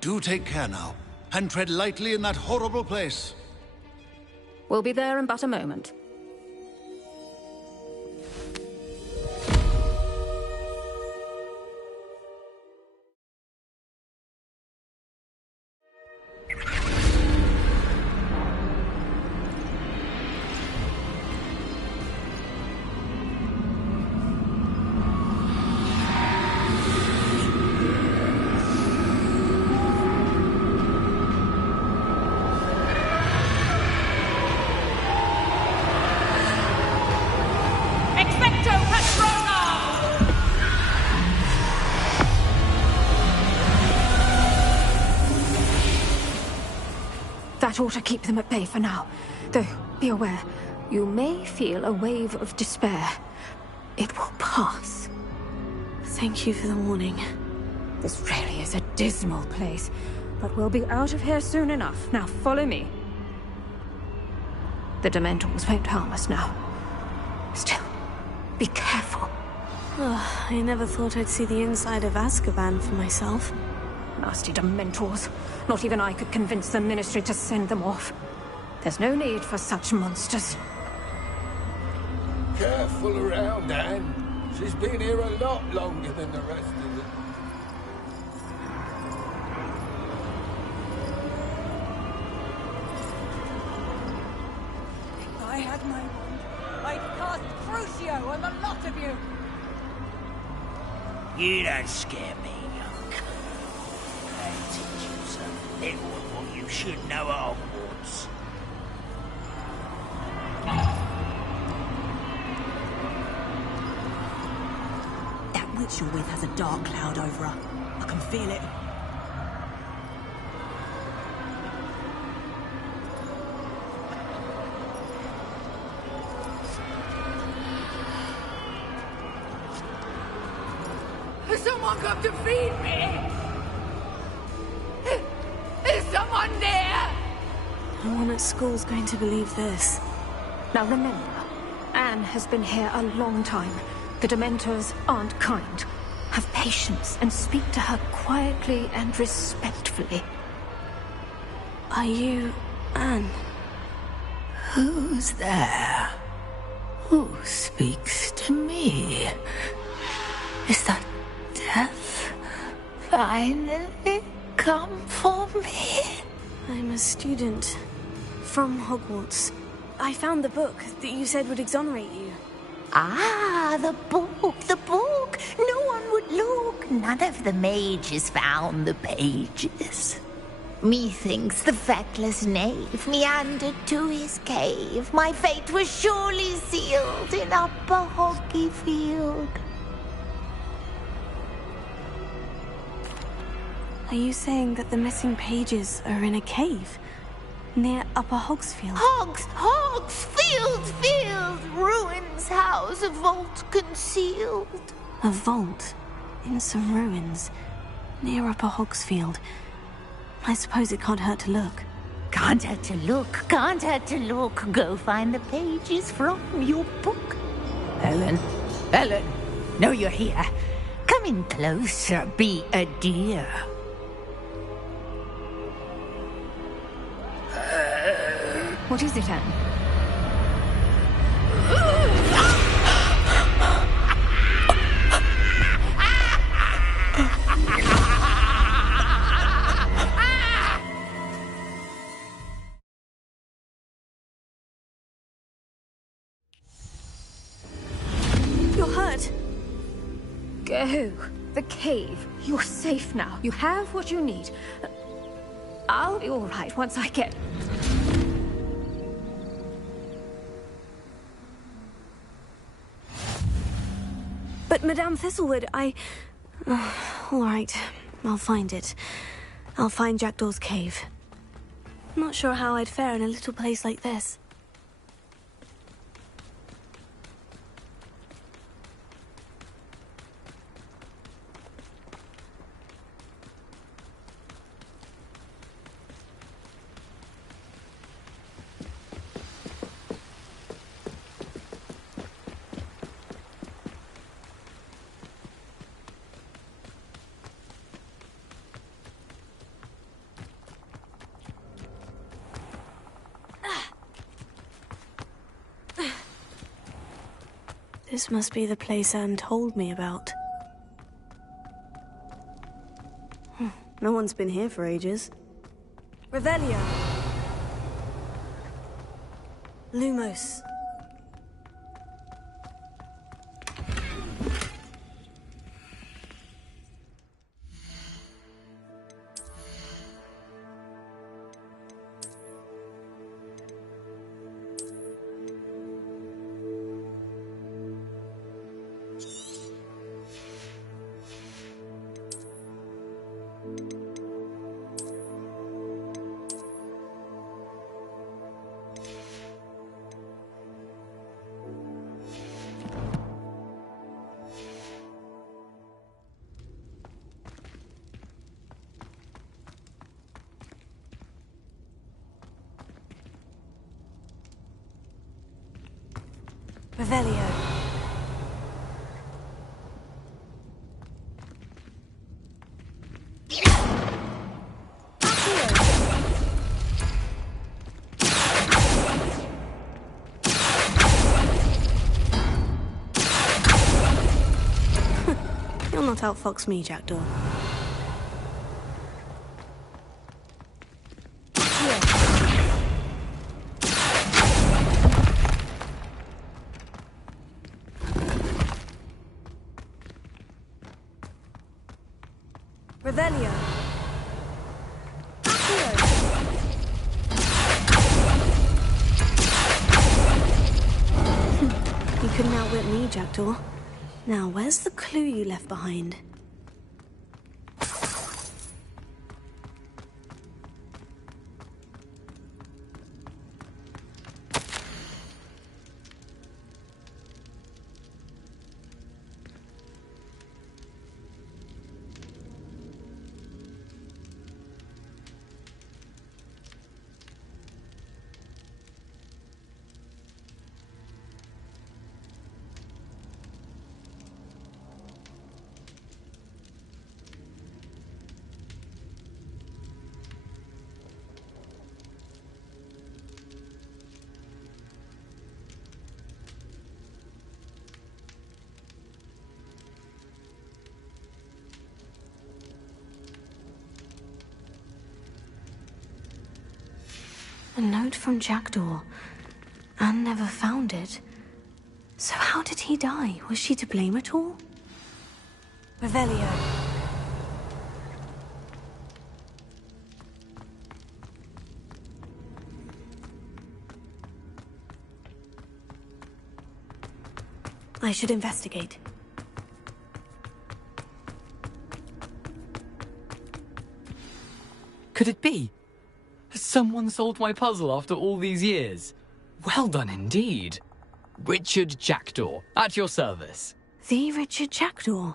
Do take care now, and tread lightly in that horrible place. We'll be there in but a moment. That ought to keep them at bay for now. Though, be aware, you may feel a wave of despair. It will pass. Thank you for the warning. This really is a dismal place, but we'll be out of here soon enough. Now follow me. The Dementors won't harm us now. Still, be careful. Oh, I never thought I'd see the inside of Azkaban for myself. Nasty Dementors. Not even I could convince the Ministry to send them off. There's no need for such monsters. Careful around, Anne. She's been here a lot longer than the rest of them. If I had my wand, I'd cast Crucio on the lot of you! You don't scare me, young girl. I'll teach you some little of what you should know at Hogwarts. That witch you're with has a dark cloud over her. I can feel it. Has someone come to feed me? Is someone there? No one at school's going to believe this. Now remember, Anne has been here a long time. The Dementors aren't kind. Have patience and speak to her quietly and respectfully. Are you Anne? Who's there? Who speaks to me? Is that death finally come for me? I'm a student from Hogwarts. I found the book that you said would exonerate you. Ah, the book, the book. No one would look. None of the mages found the pages. Methinks the feckless knave meandered to his cave. My fate was surely sealed in Upper Hoggyfield. Are you saying that the missing pages are in a cave near Upper Hogsfield? Field, ruins house, a vault concealed. A vault in some ruins near Upper Hogsfield. I suppose it can't hurt to look. Can't hurt to look. Go find the pages from your book. Ellen, know you're here. Come in closer, be a dear. What is it, Anne? You're hurt. Go. The cave. You're safe now. You have what you need. I'll be all right once I get... But Madame Thistlewood, all right, I'll find it. I'll find Jackdaw's cave. Not sure how I'd fare in a little place like this. This must be the place Anne told me about. No one's been here for ages. Revelio. Lumos. Revelio. You'll not outfox me, Jackdaw. Revelio. You couldn't outwit me, Jackdaw. Now, where's the clue you left behind? A note from Jackdaw. Anne never found it. So how did he die? Was she to blame at all? Revelio. I should investigate. Could it be? Has someone solved my puzzle after all these years? Well done indeed. Richard Jackdaw, at your service. The Richard Jackdaw?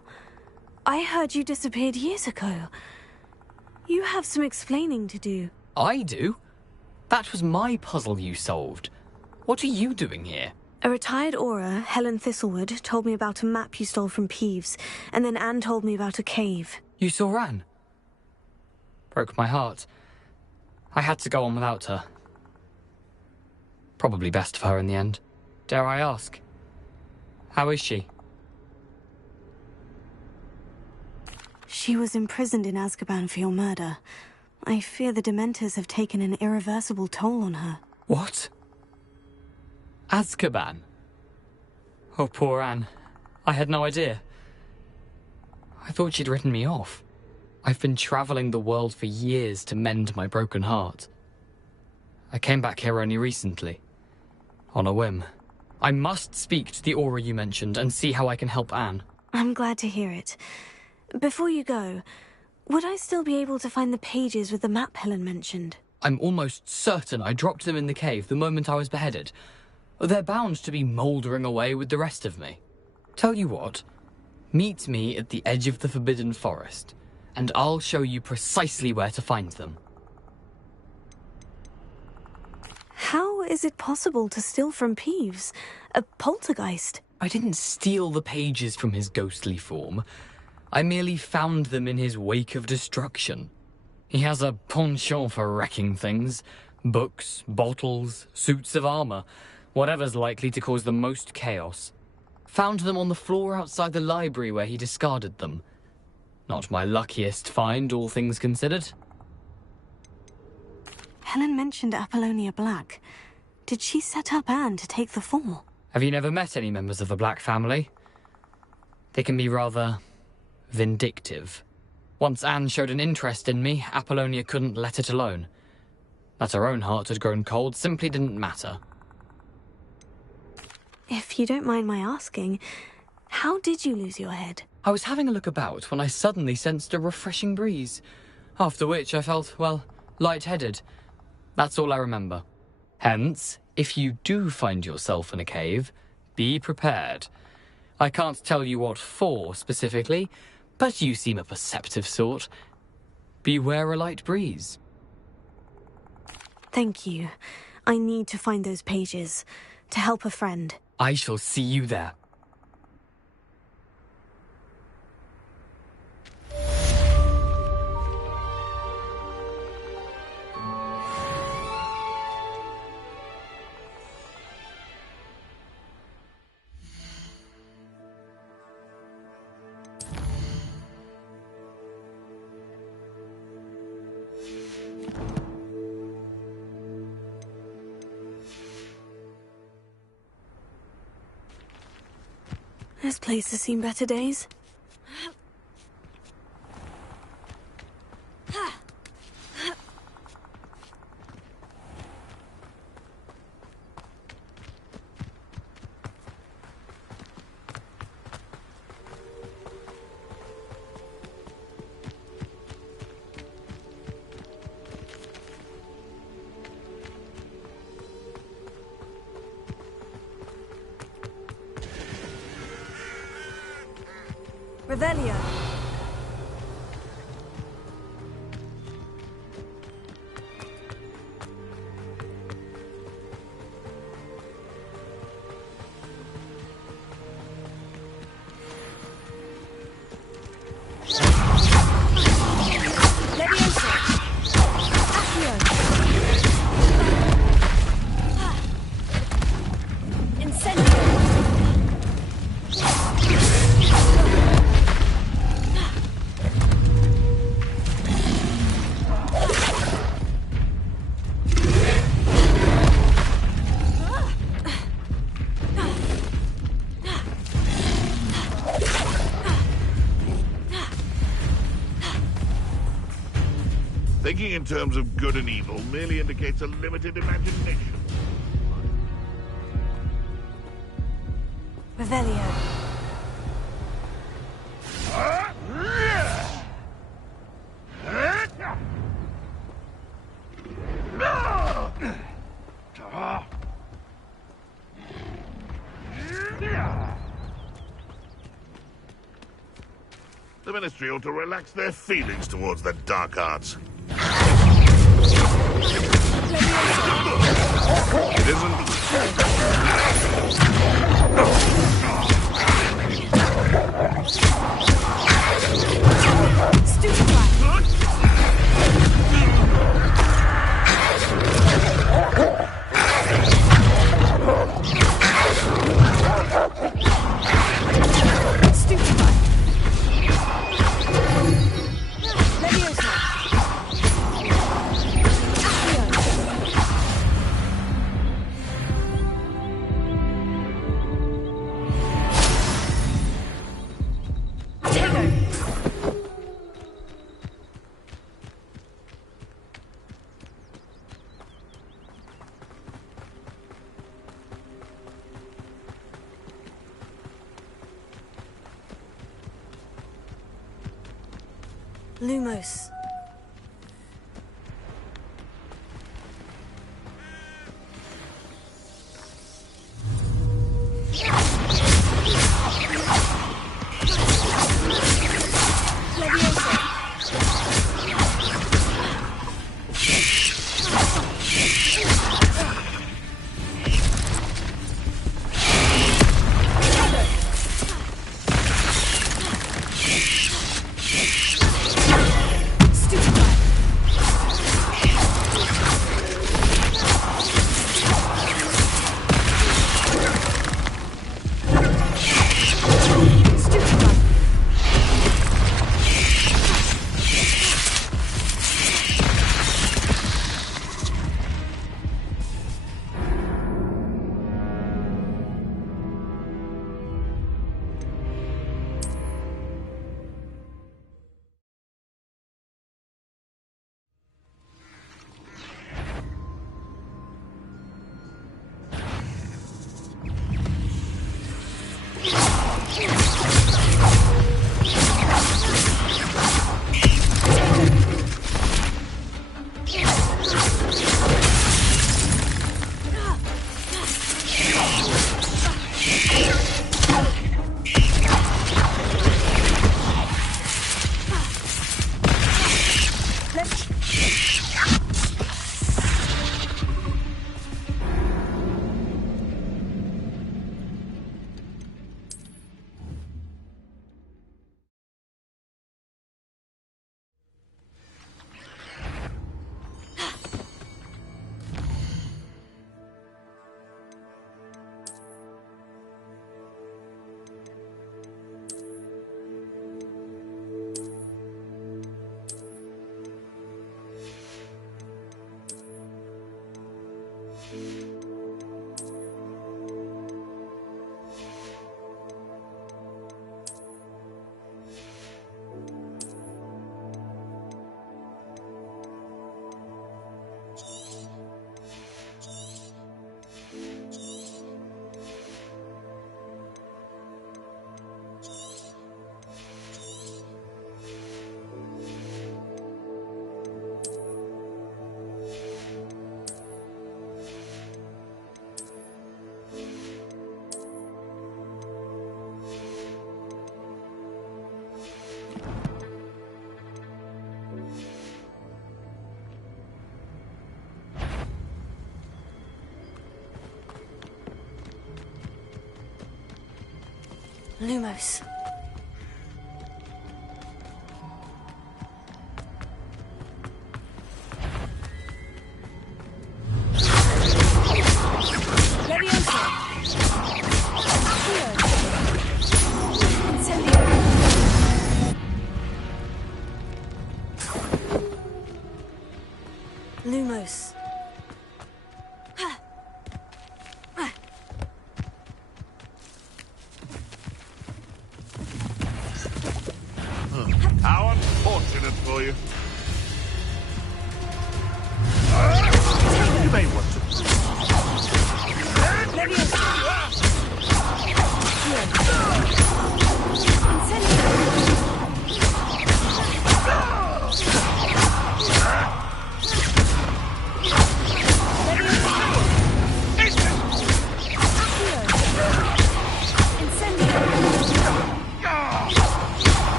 I heard you disappeared years ago. You have some explaining to do. I do? That was my puzzle you solved. What are you doing here? A retired Aura, Helen Thistlewood, told me about a map you stole from Peeves, and then Anne told me about a cave. You saw Anne? Broke my heart. I had to go on without her. Probably best for her in the end. Dare I ask? How is she? She was imprisoned in Azkaban for your murder. I fear the Dementors have taken an irreversible toll on her. What? Azkaban? Oh, poor Anne. I had no idea. I thought she'd written me off. I've been traveling the world for years to mend my broken heart. I came back here only recently. On a whim. I must speak to the Aura you mentioned and see how I can help Anne. I'm glad to hear it. Before you go, would I still be able to find the pages with the map Helen mentioned? I'm almost certain I dropped them in the cave the moment I was beheaded. They're bound to be mouldering away with the rest of me. Tell you what, meet me at the edge of the Forbidden Forest, and I'll show you precisely where to find them. How is it possible to steal from Peeves? A poltergeist? I didn't steal the pages from his ghostly form. I merely found them in his wake of destruction. He has a penchant for wrecking things. Books, bottles, suits of armor, whatever's likely to cause the most chaos. Found them on the floor outside the library where he discarded them. Not my luckiest find, all things considered. Helen mentioned Apollonia Black. Did she set up Anne to take the fall? Have you never met any members of the Black family? They can be rather vindictive. Once Anne showed an interest in me, Apollonia couldn't let it alone. That her own heart had grown cold simply didn't matter. If you don't mind my asking, how did you lose your head? I was having a look about when I suddenly sensed a refreshing breeze, after which I felt, well, lightheaded. That's all I remember. Hence, if you do find yourself in a cave, be prepared. I can't tell you what for specifically, but you seem a perceptive sort. Beware a light breeze. Thank you. I need to find those pages to help a friend. I shall see you there. This place has seen better days. Revelio. Thinking in terms of good and evil merely indicates a limited imagination. Revelio. The Ministry ought to relax their feelings towards the dark arts. It isn't... Lumos. Lumos. Lumos. How unfortunate for you. may want to.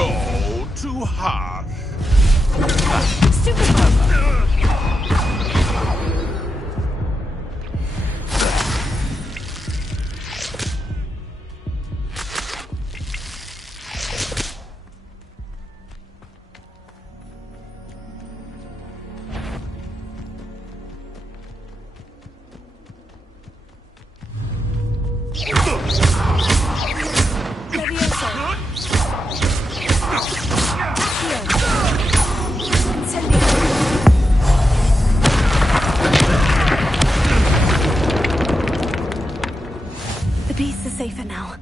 Oh, too harsh. The beasts are safer now.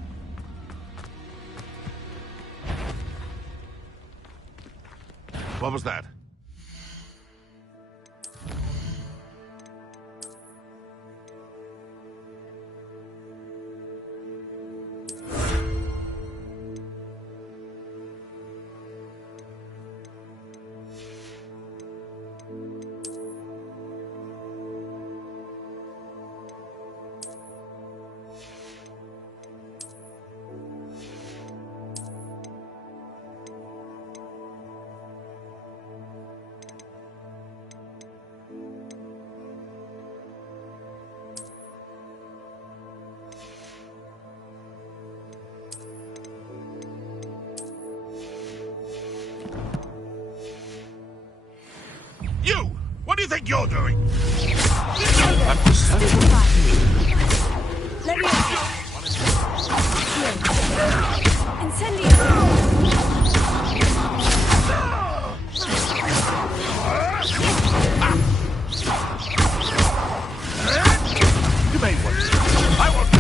What was that? You! What do you think you're doing? You may want to. I want to.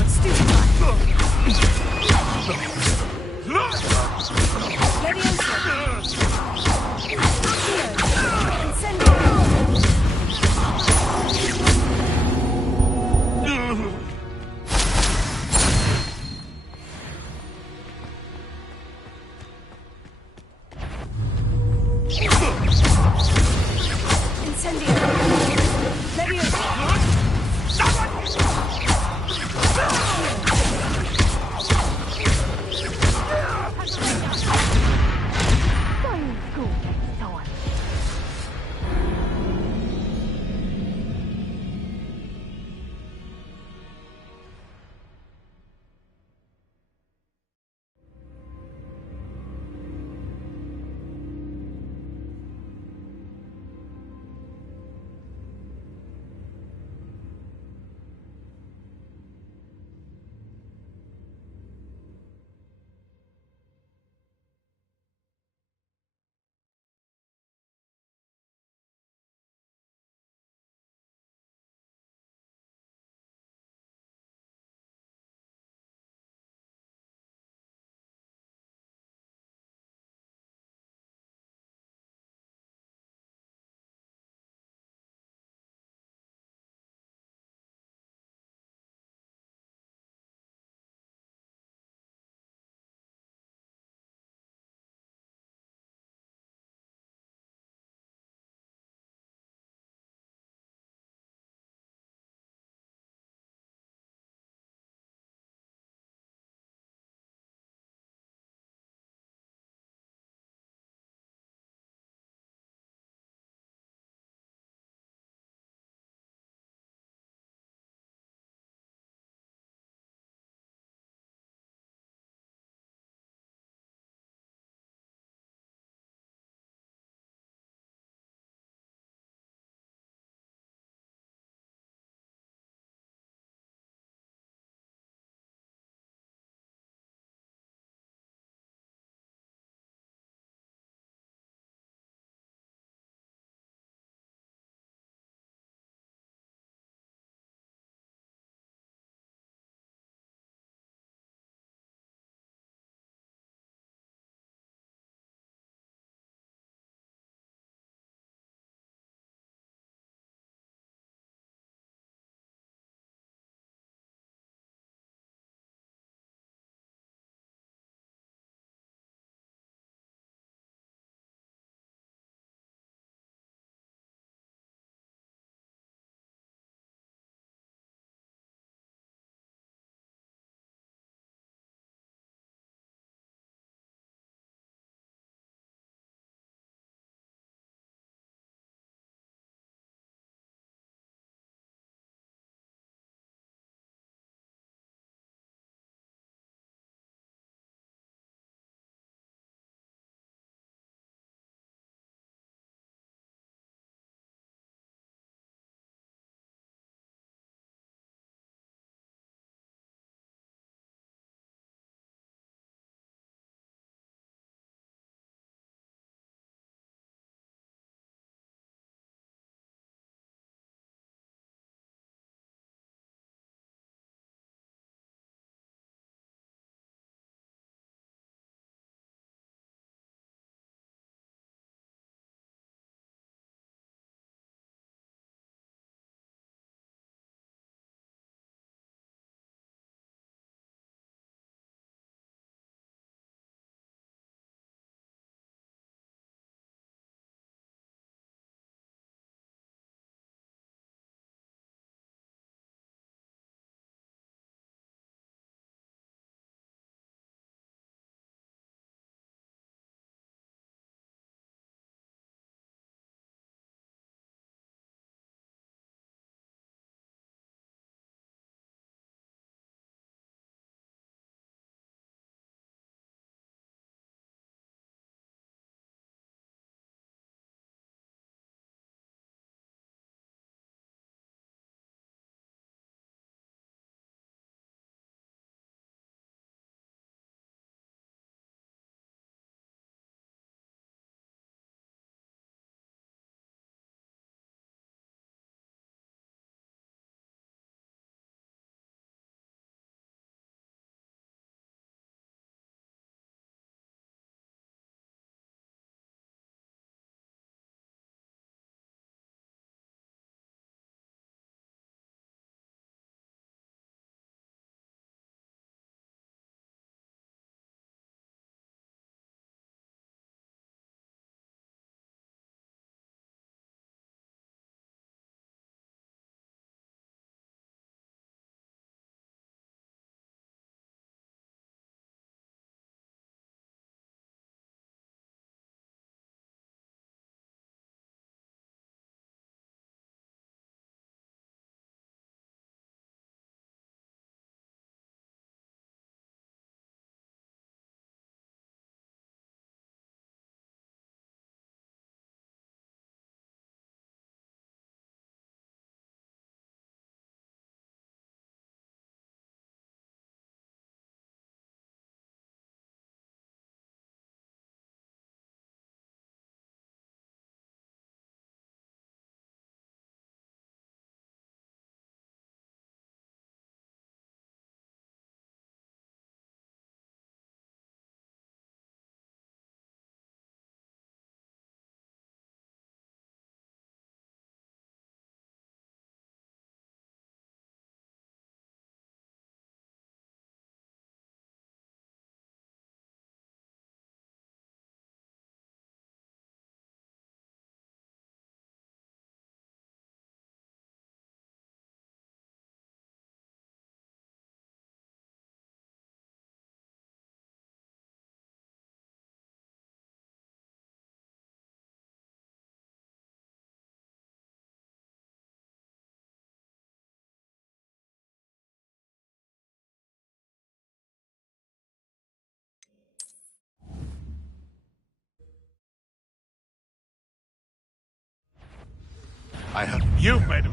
You've made him.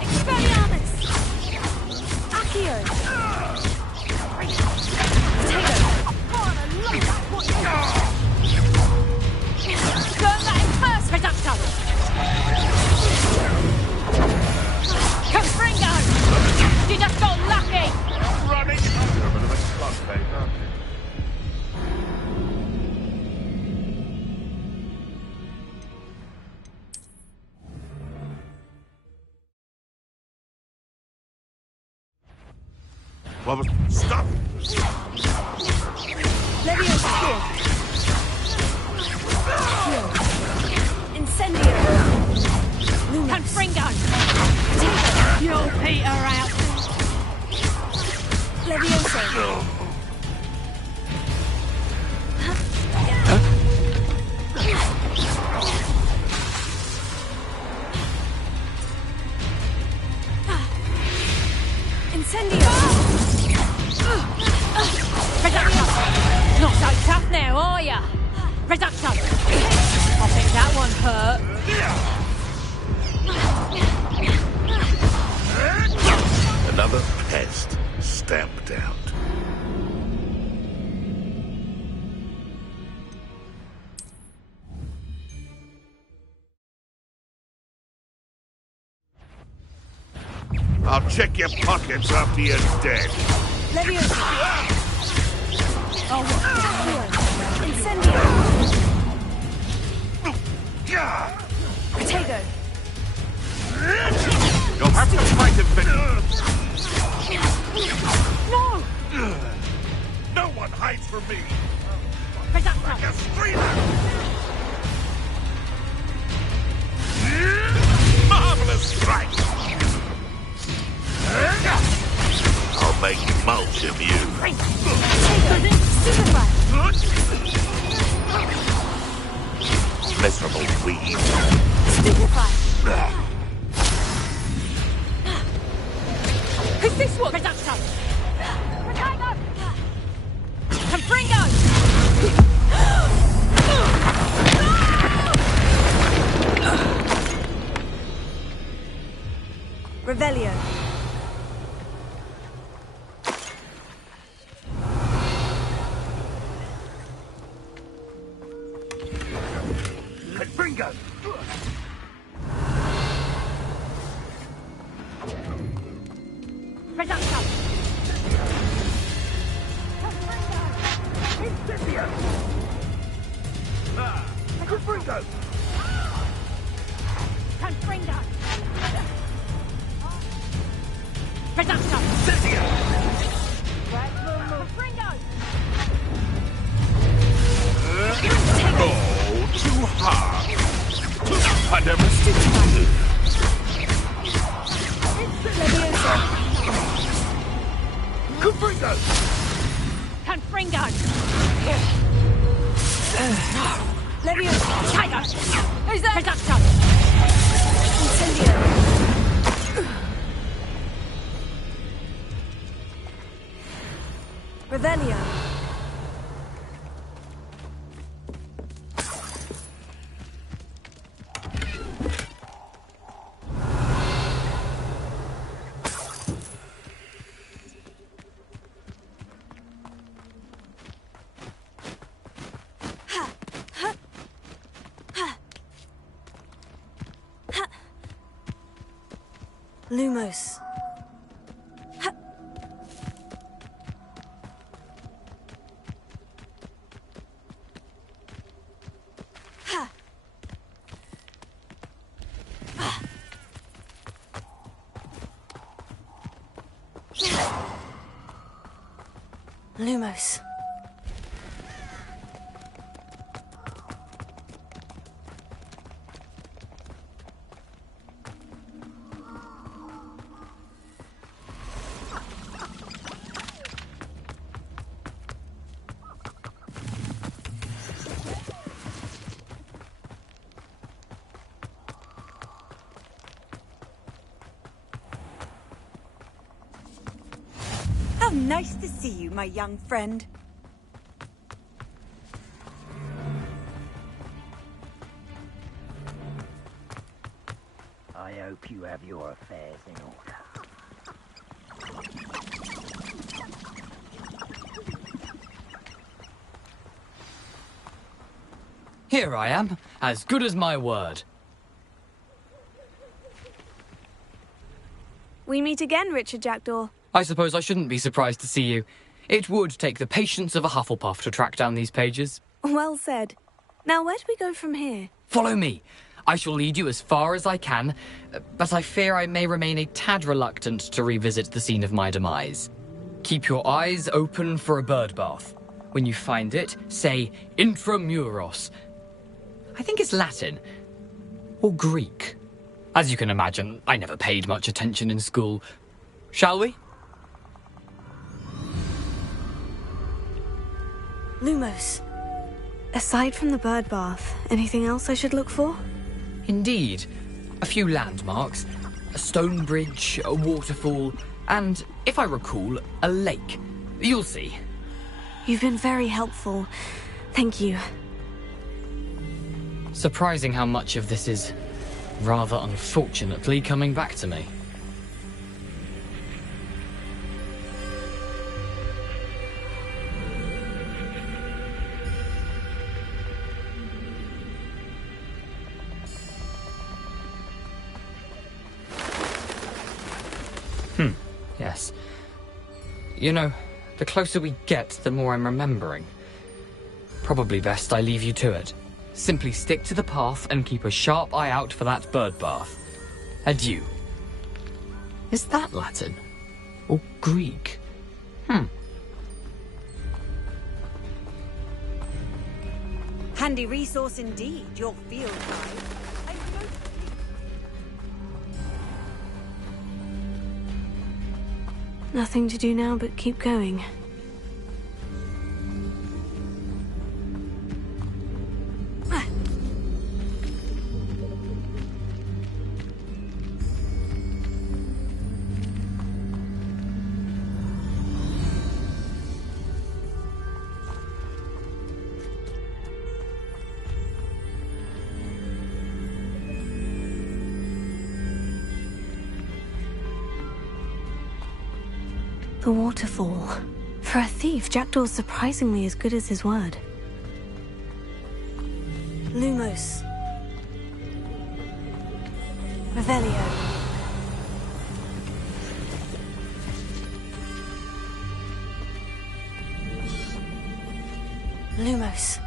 Expelliarmus! Accio! Don't let him first, Reducto! Confringo! You just got lucky! Running! You're a bit of a slugface, aren't you? Well, stop! Leviosa! Incendio! Confringo! You'll peter out! Leviosa! Incendio! Reducto! Not so tough now, are ya? Reducto! I think that one hurt. Another pest stamped out. I'll check your pockets after you're dead. Leviosa! Incendio! Protego! You'll have to fight him, No! No one hides from me! Reducto! Like a streamer! Marvelous strike! I'll make mulch of you. Miserable weed. Who's this one? Reducto! Protego! Confringo! Revelio! Bingo! Reducto! Incendio! Confringo! Confringo! Reducto! Incendio! Confringo! Oh, too hard. I never Confringo! Confringo! Leviosa! Tiger! Who's there? Reducto! Incendio! Revelio! Lumos. Lumos. How nice to see you, my young friend. I hope you have your affairs in order. Here I am, as good as my word. We meet again, Richard Jackdaw. I suppose I shouldn't be surprised to see you. It would take the patience of a Hufflepuff to track down these pages. Well said. Now, where do we go from here? Follow me. I shall lead you as far as I can, but I fear I may remain a tad reluctant to revisit the scene of my demise. Keep your eyes open for a bird bath. When you find it, say intramuros. I think it's Latin. Or Greek. As you can imagine, I never paid much attention in school. Shall we? Lumos. Aside from the bird bath, anything else I should look for? Indeed. A few landmarks. A stone bridge, a waterfall, and, if I recall, a lake. You'll see. You've been very helpful. Thank you. Surprising how much of this is, rather unfortunately, coming back to me. Yes. You know, the closer we get, the more I'm remembering. Probably best I leave you to it. Simply stick to the path and keep a sharp eye out for that bird bath. Adieu. Is that Latin? Or Greek? Handy resource indeed, your field guide. Nothing to do now but keep going. The waterfall. For a thief, Jackdaw's surprisingly as good as his word. Lumos. Revelio. Lumos.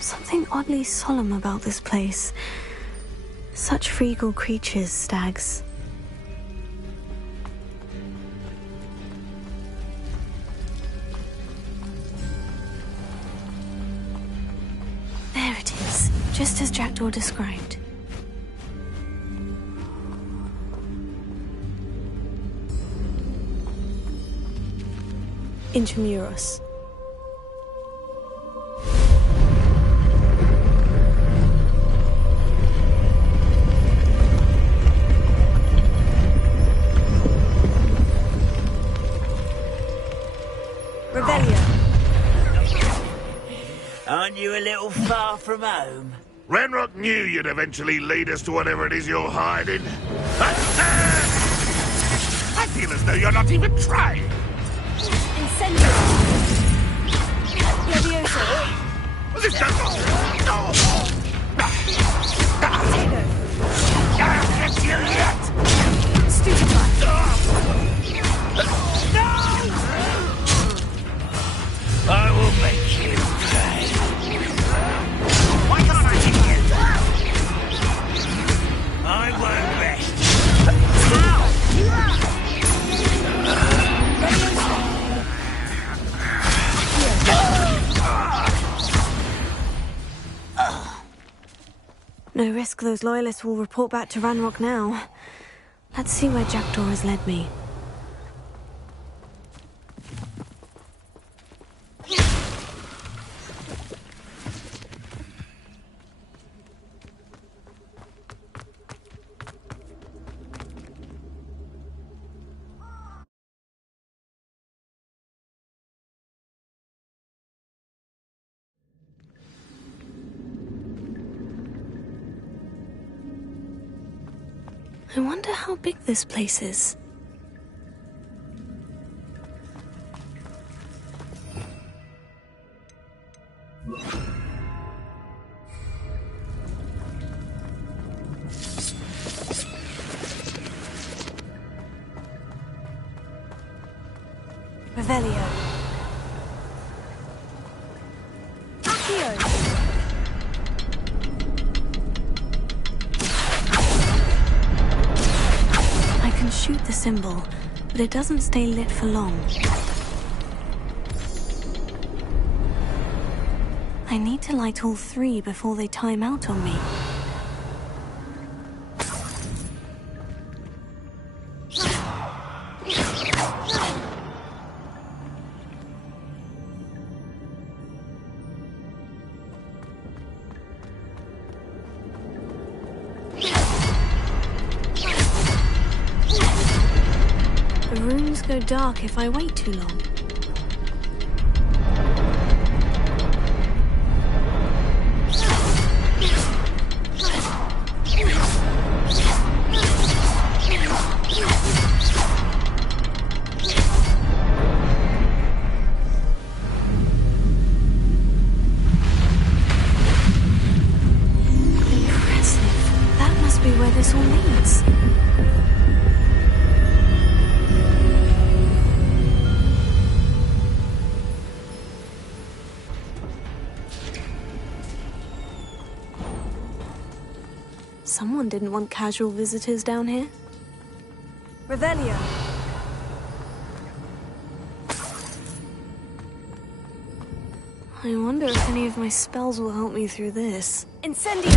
Something oddly solemn about this place. Such regal creatures, stags. There it is, just as Jackdaw described. Intramuros. Aren't you a little far from home? Renrock knew you'd eventually lead us to whatever it is you're hiding. I feel as though you're not even trying. Incendio. Leviosa. This does not... I'll get you yet! Stupefy. I will make you pay. Why can't I hit you? I won't rest. No risk those loyalists will report back to Ranrock now. Let's see where Jackdaw has led me. I wonder how big this place is. Revelio. Accio. Shoot the symbol, but it doesn't stay lit for long. I need to light all three before they time out on me. The rooms go dark if I wait too long. Impressive. That must be where this all leads. Someone didn't want casual visitors down here. Revelio. I wonder if any of my spells will help me through this. Incendio!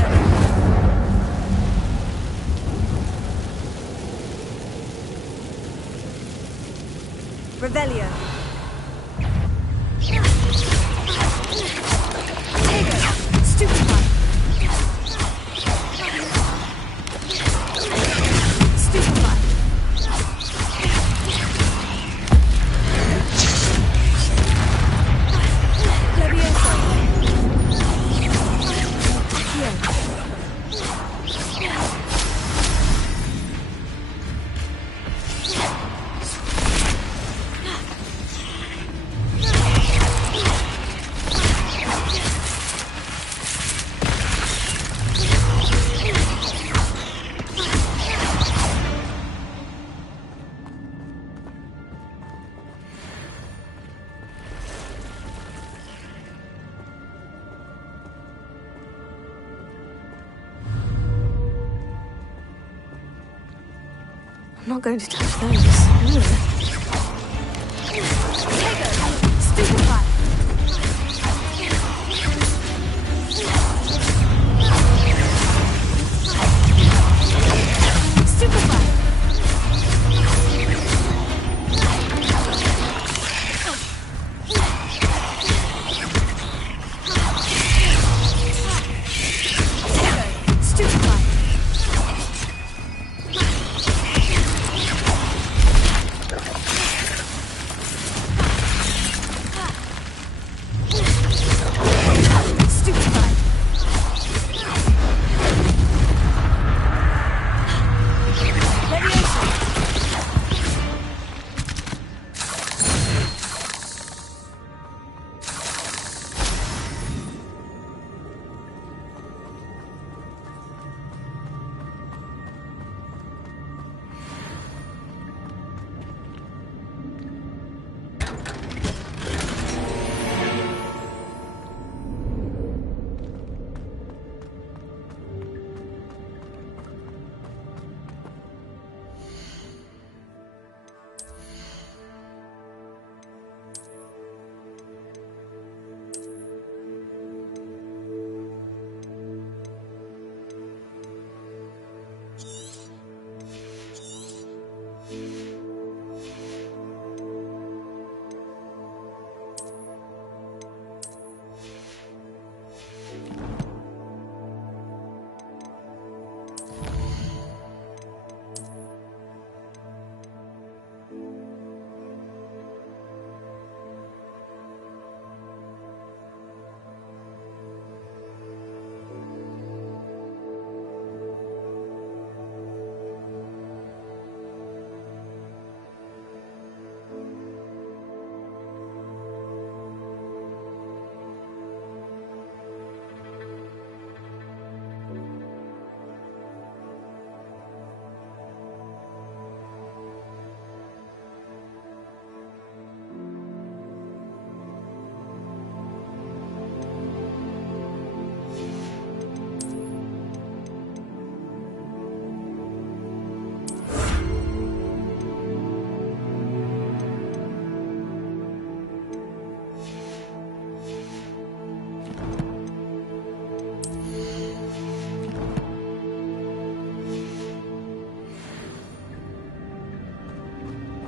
Revelio. Stupefy. I'm not going to touch those. Stupefy. Stupefy. Stupefy.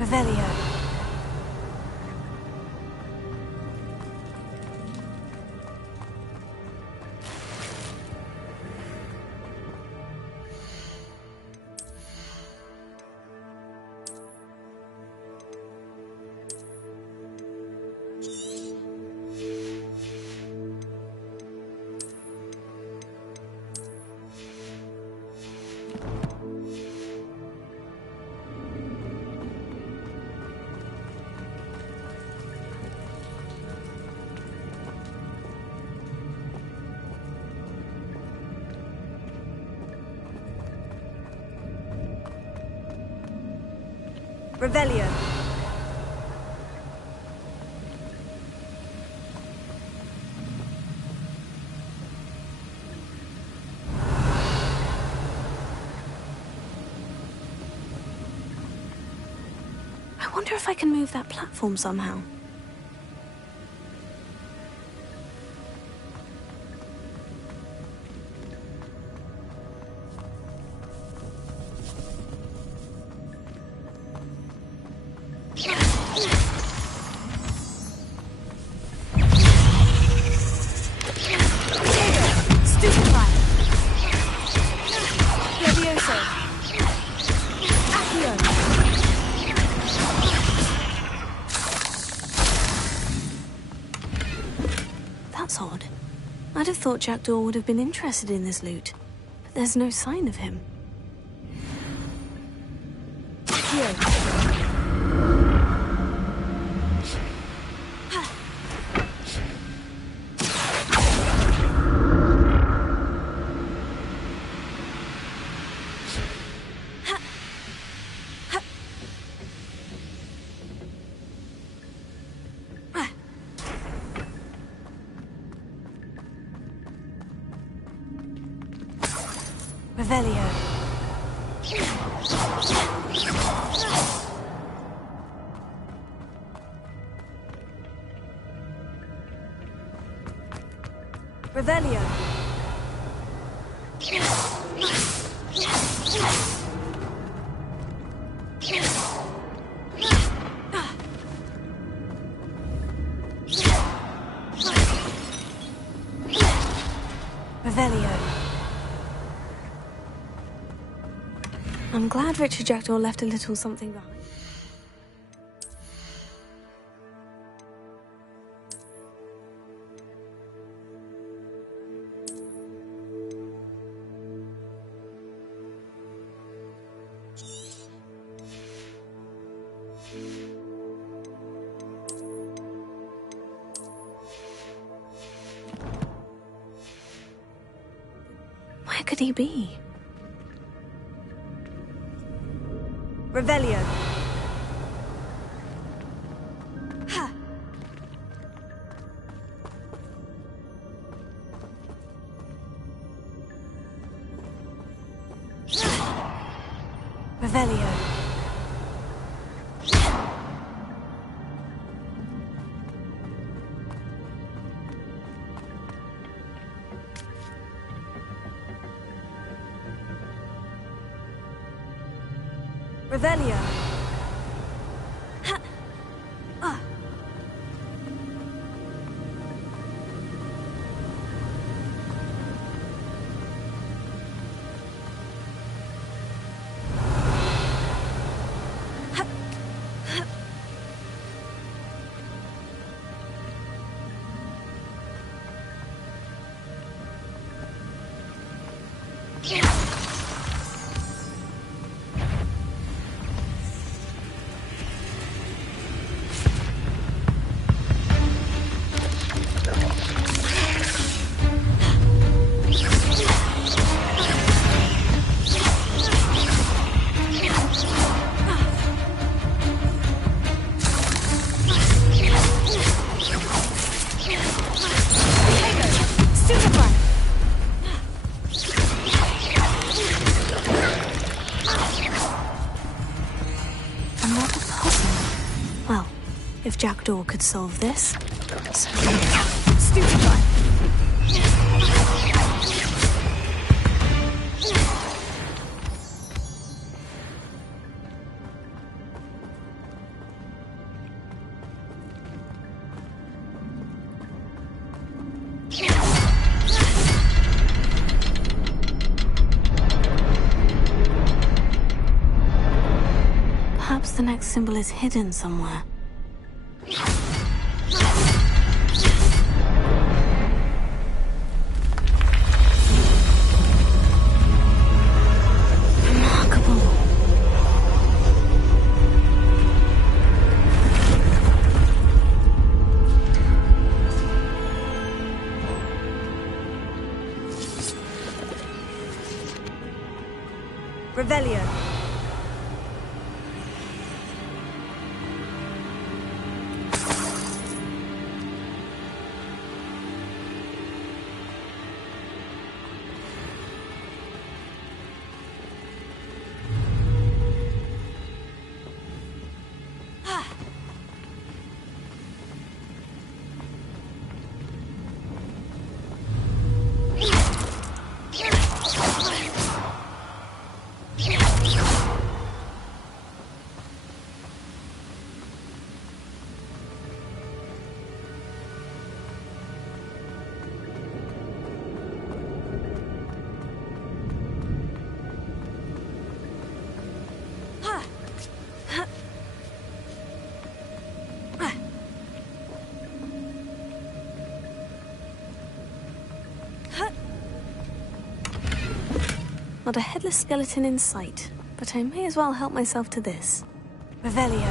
Revelio. Revelio. I wonder if I can move that platform somehow. That's odd. I'd have thought Jackdaw would have been interested in this loot, but there's no sign of him. Revelio. Revelio. Revelio. I'm glad Richard Jackdaw left a little something behind. Where could he be? Revelio. Ha. Revelio. Revelio. Ha. Ah. Ha. Ha. If Jackdaw could solve this, so stupefy. the next symbol is hidden somewhere. Remarkable. Revelio. Not a headless skeleton in sight, but I may as well help myself to this. Revelio.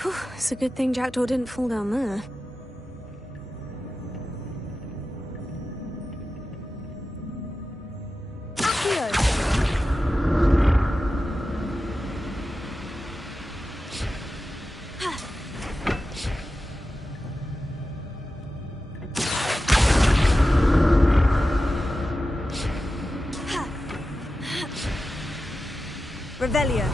Whew, it's a good thing Jackdaw didn't fall down there. Revelio.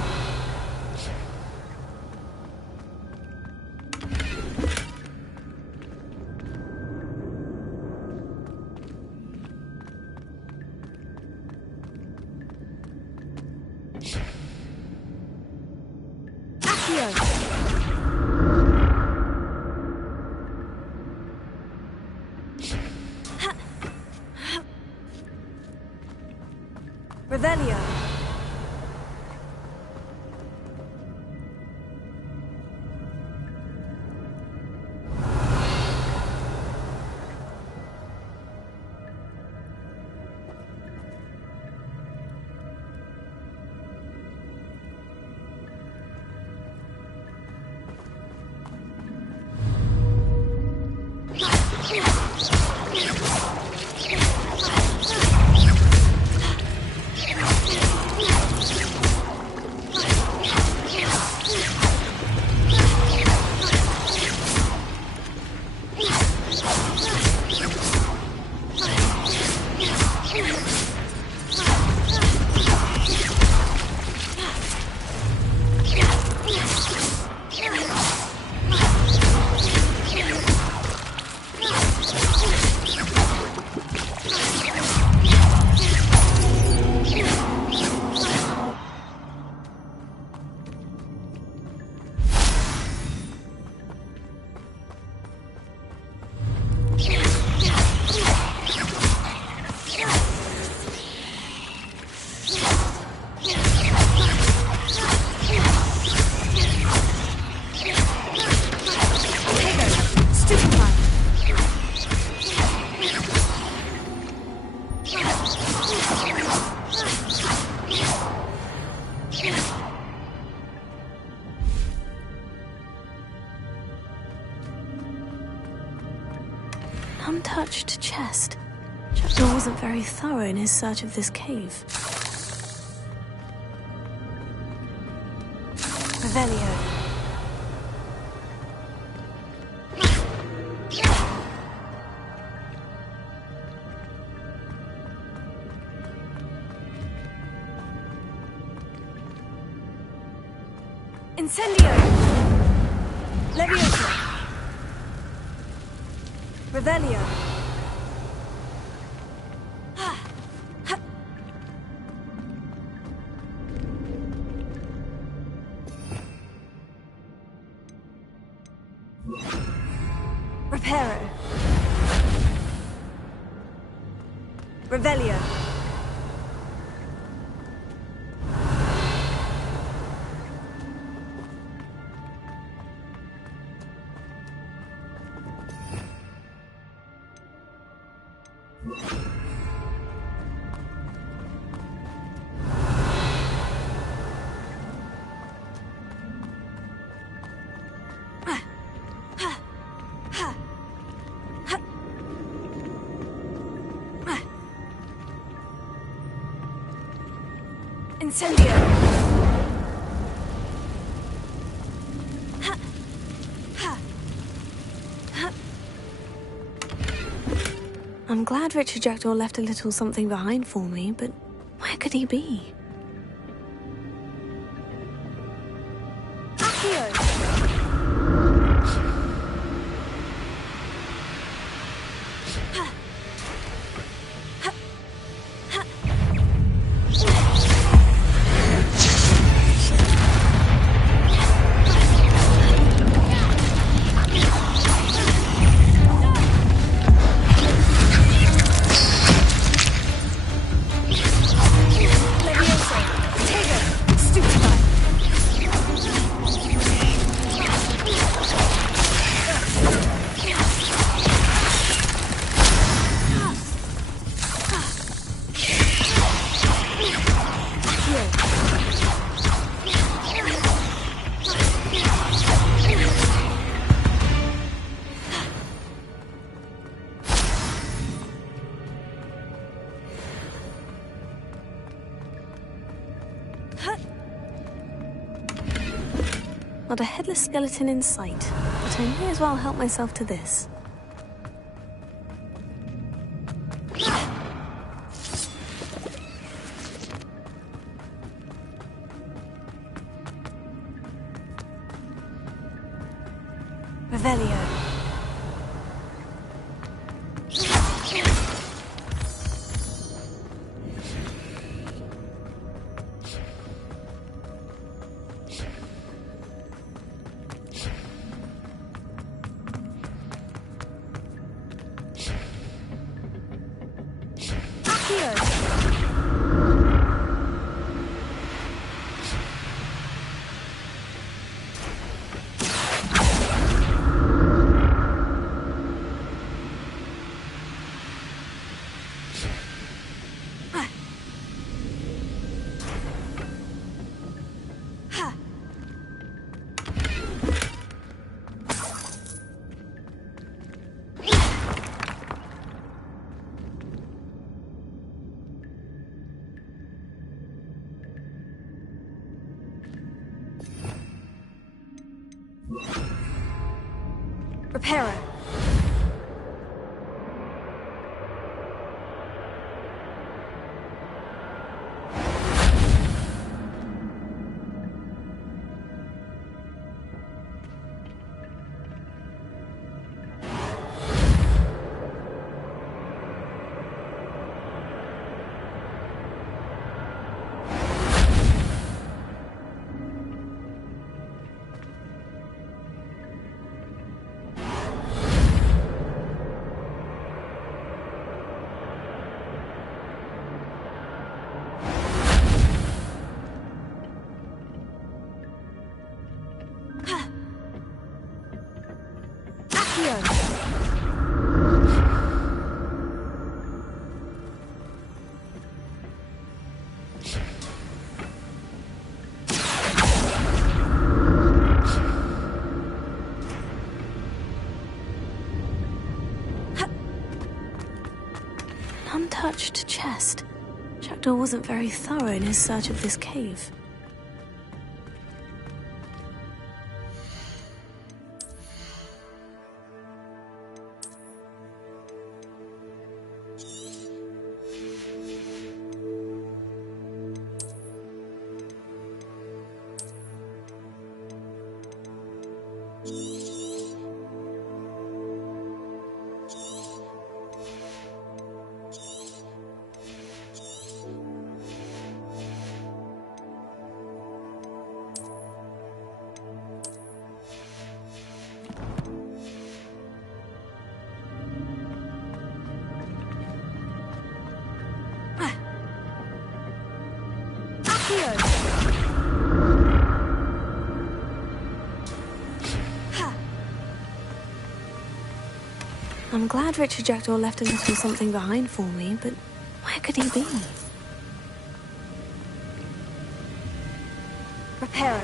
Revelio. Untouched chest. Jackdaw wasn't very thorough in his search of this cave. Revelio. Incendio! Leviosa! Revelio! Revelio. Incendio! I'm glad Richard Jackdaw left a little something behind for me, but where could he be? Not a headless skeleton in sight, but I may as well help myself to this. Revelio. Reparo. Untouched chest. Jackdaw wasn't very thorough in his search of this cave. I'm glad Richard Jackdaw left a little something behind for me, but where could he be? Reparo.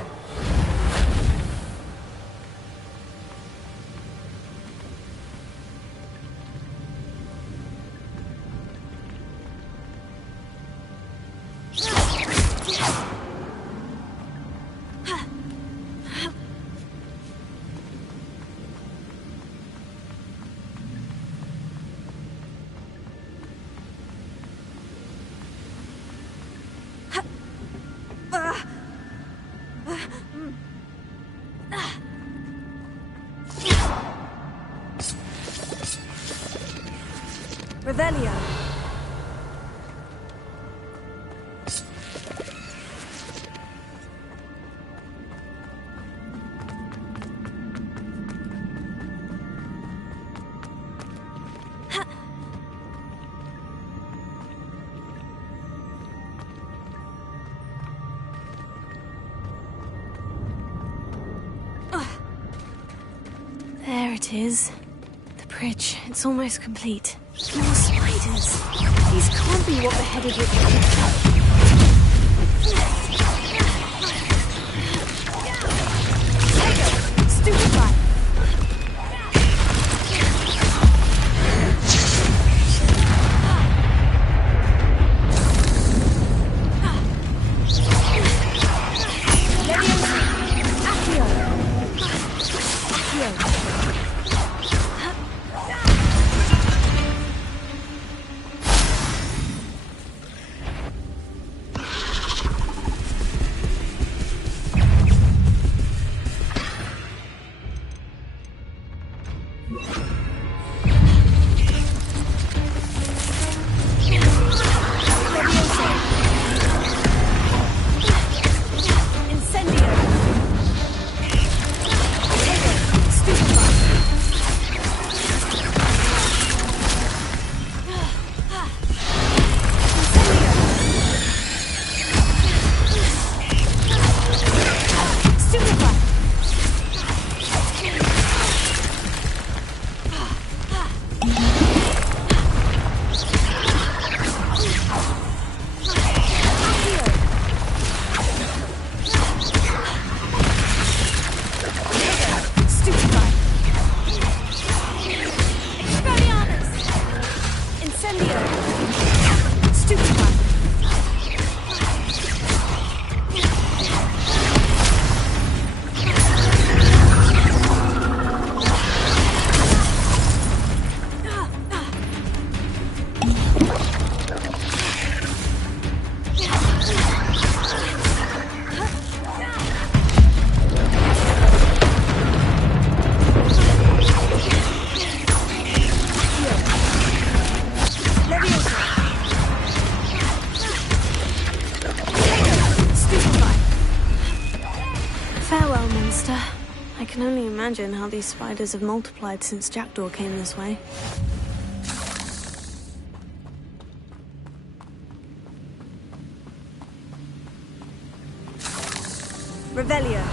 Revelio. There it is. The bridge. It's almost complete. More spiders. These can't be what beheaded Richard. Stupefy. Farewell, monster. I can only imagine how these spiders have multiplied since Jackdaw came this way. Revelio.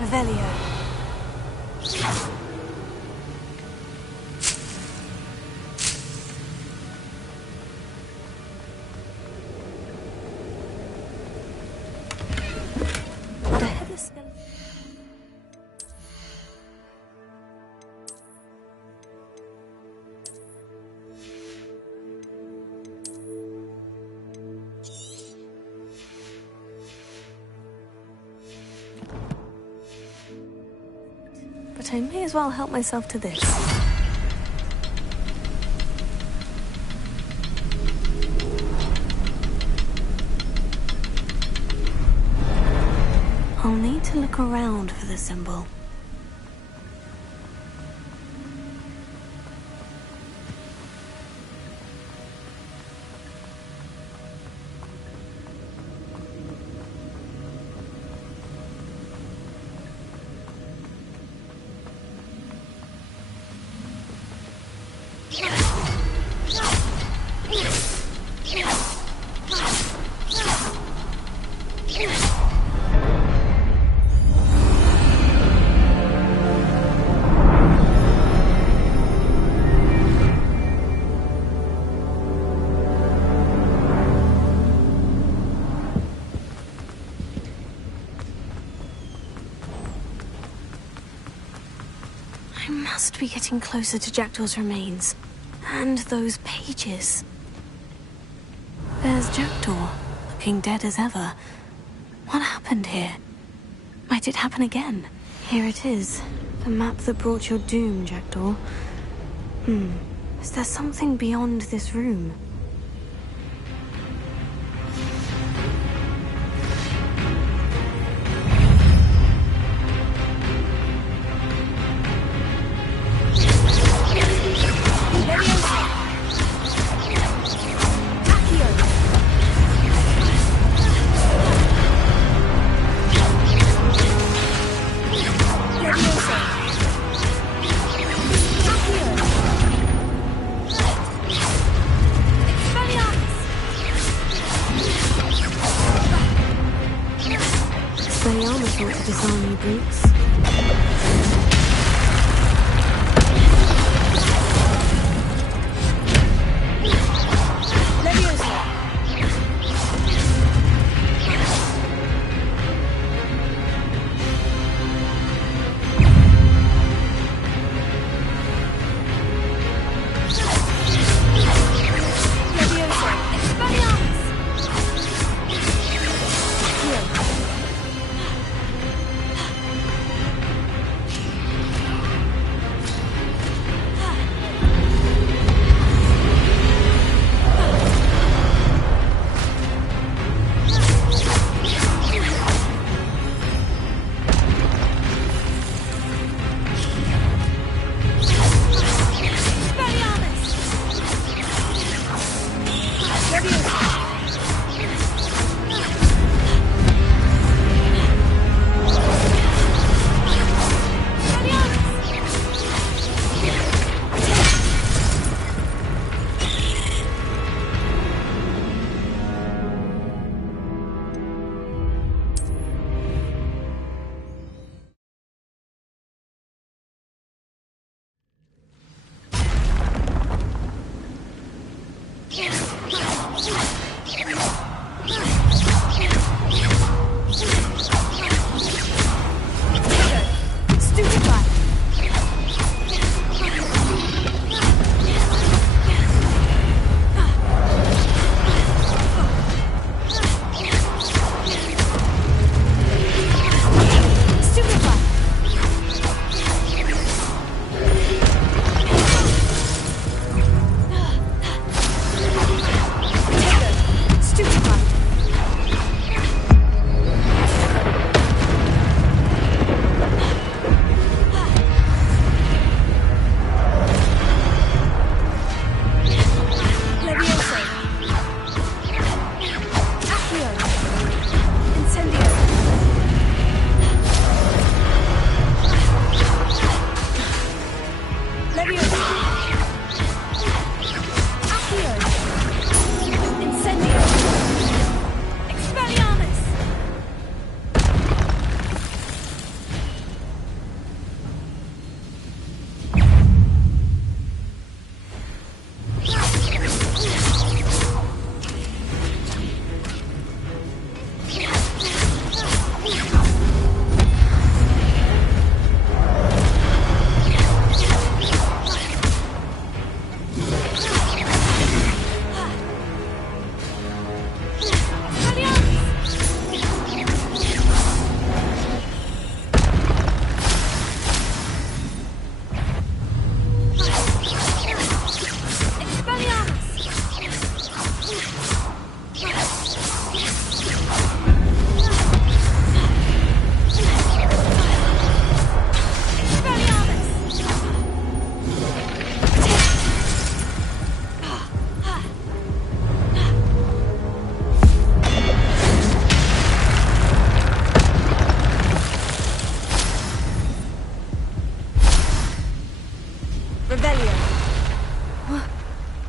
Revelio. What a headless skeleton. But I may as well help myself to this. I'll need to look around for the symbol. I must be getting closer to Jackdaw's remains. And those pages. There's Jackdaw, looking dead as ever. What happened here? Might it happen again? Here it is. The map that brought your doom, Jackdaw. Is there something beyond this room? Disarm you brutes.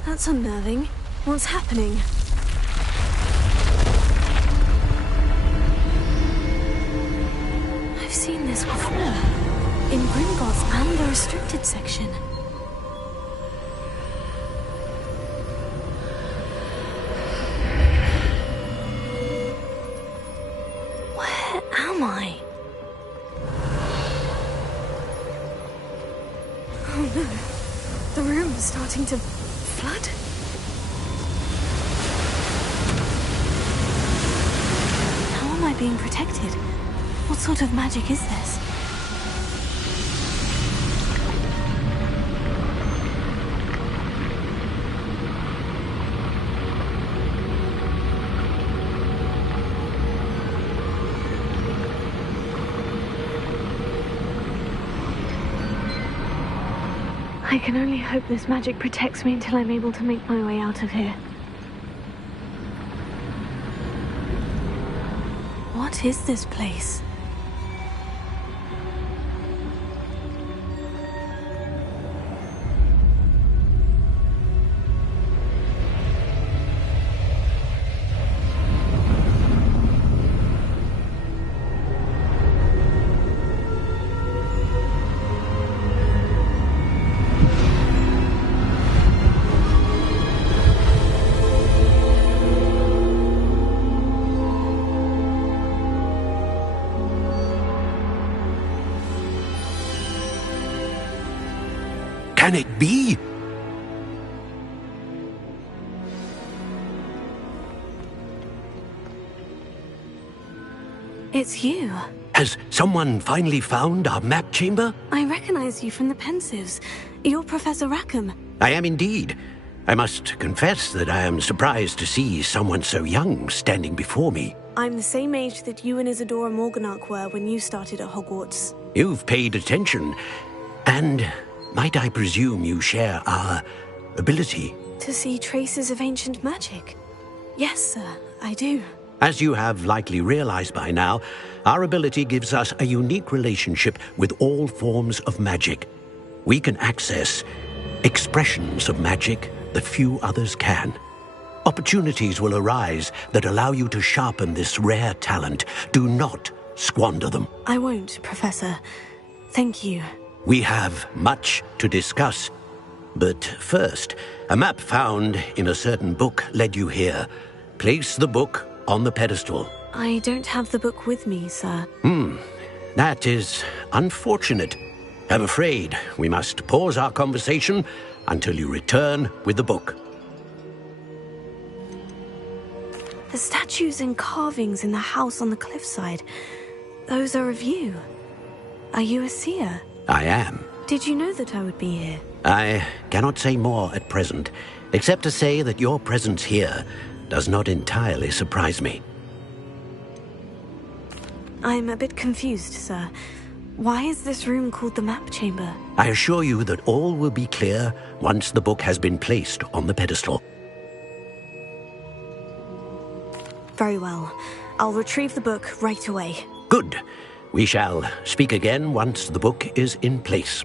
That's unnerving. What's happening? I've seen this before. In Gringotts and the restricted section. Where am I? No. The room is starting to flood. How am I being protected? What sort of magic is this? I can only hope this magic protects me until I'm able to make my way out of here. What is this place? Can it be? It's you. Has someone finally found our map chamber? I recognize you from the Pensives. You're Professor Rackham. I am indeed. I must confess that I am surprised to see someone so young standing before me. I'm the same age that you and Isadora Morganach were when you started at Hogwarts. You've paid attention, and might I presume you share our ability? To see traces of ancient magic? Yes, sir, I do. As you have likely realized by now, our ability gives us a unique relationship with all forms of magic. We can access expressions of magic that few others can. Opportunities will arise that allow you to sharpen this rare talent. Do not squander them. I won't, Professor. Thank you. We have much to discuss. But first, a map found in a certain book led you here. Place the book on the pedestal. I don't have the book with me, sir. That is unfortunate. I'm afraid we must pause our conversation until you return with the book. The statues and carvings in the house on the cliffside, those are of you. Are you a seer? I am. Did you know that I would be here? I cannot say more at present, except to say that your presence here does not entirely surprise me. I'm a bit confused, sir. Why is this room called the map chamber? I assure you that all will be clear once the book has been placed on the pedestal. Very well. I'll retrieve the book right away. Good. We shall speak again once the book is in place.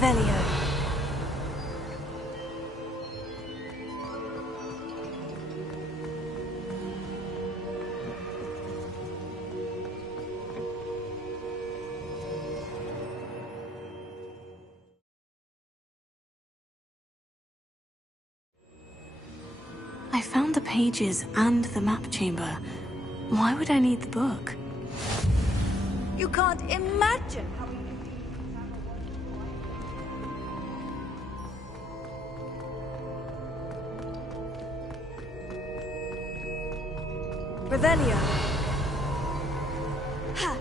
Revelio. I found the pages and the map chamber. Why would I need the book? You can't imagine how Revelio. Ha!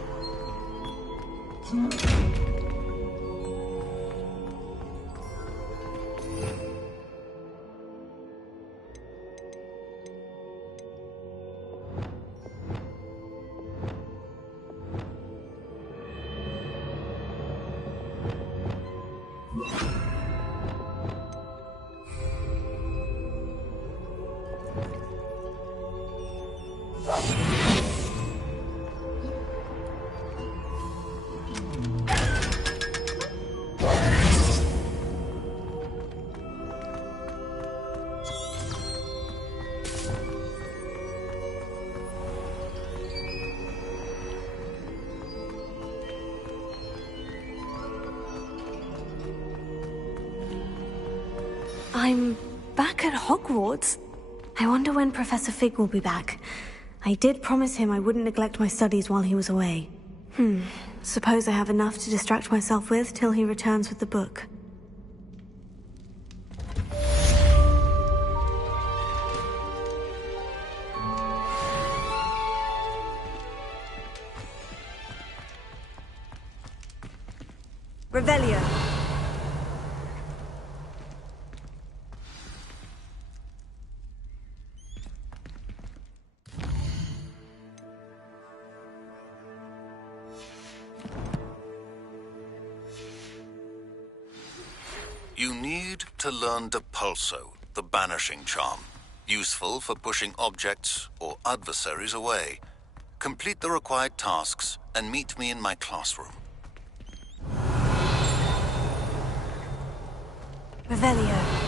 I'm back at Hogwarts. I wonder when Professor Fig will be back. I did promise him I wouldn't neglect my studies while he was away. Suppose I have enough to distract myself with till he returns with the book. Revelio. You need to learn Depulso, the banishing charm. Useful for pushing objects or adversaries away. Complete the required tasks and meet me in my classroom. Revelio.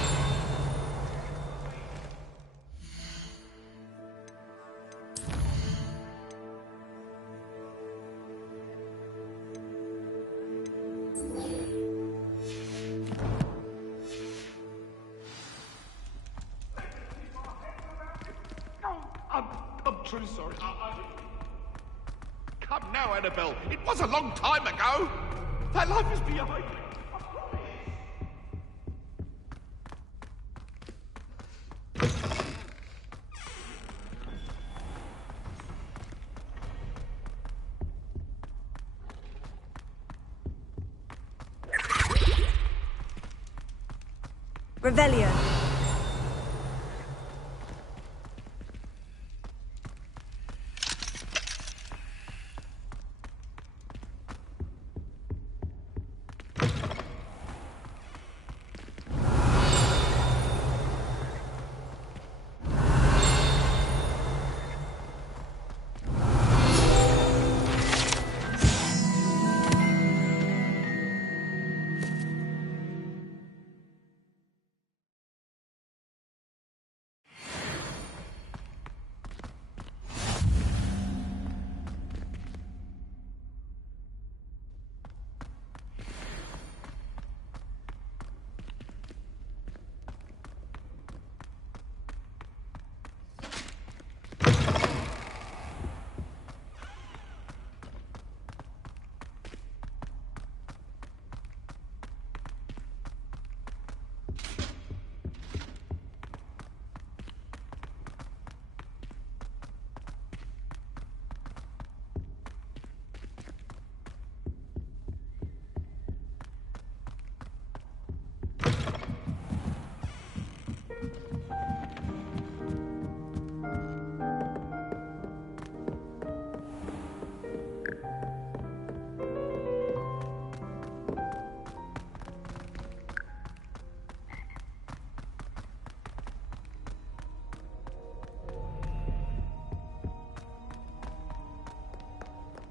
I'm truly sorry. Come now, Annabelle. It was a long time ago. That life is behind me. Revelio.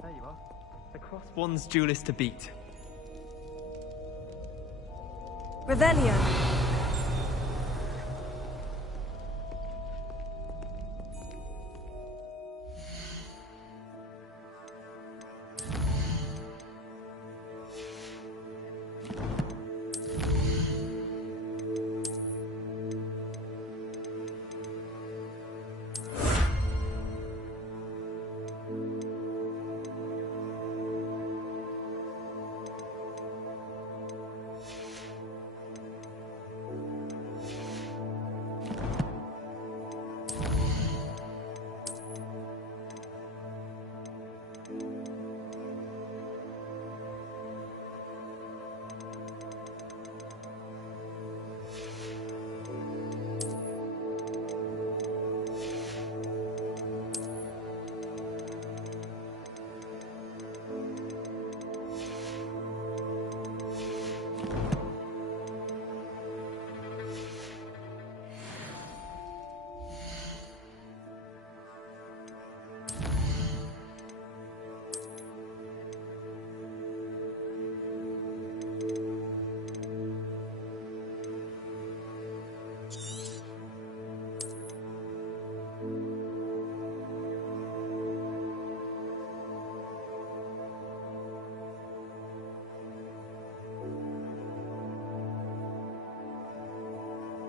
There you are. The Cross Wands duelist to beat. Revelio.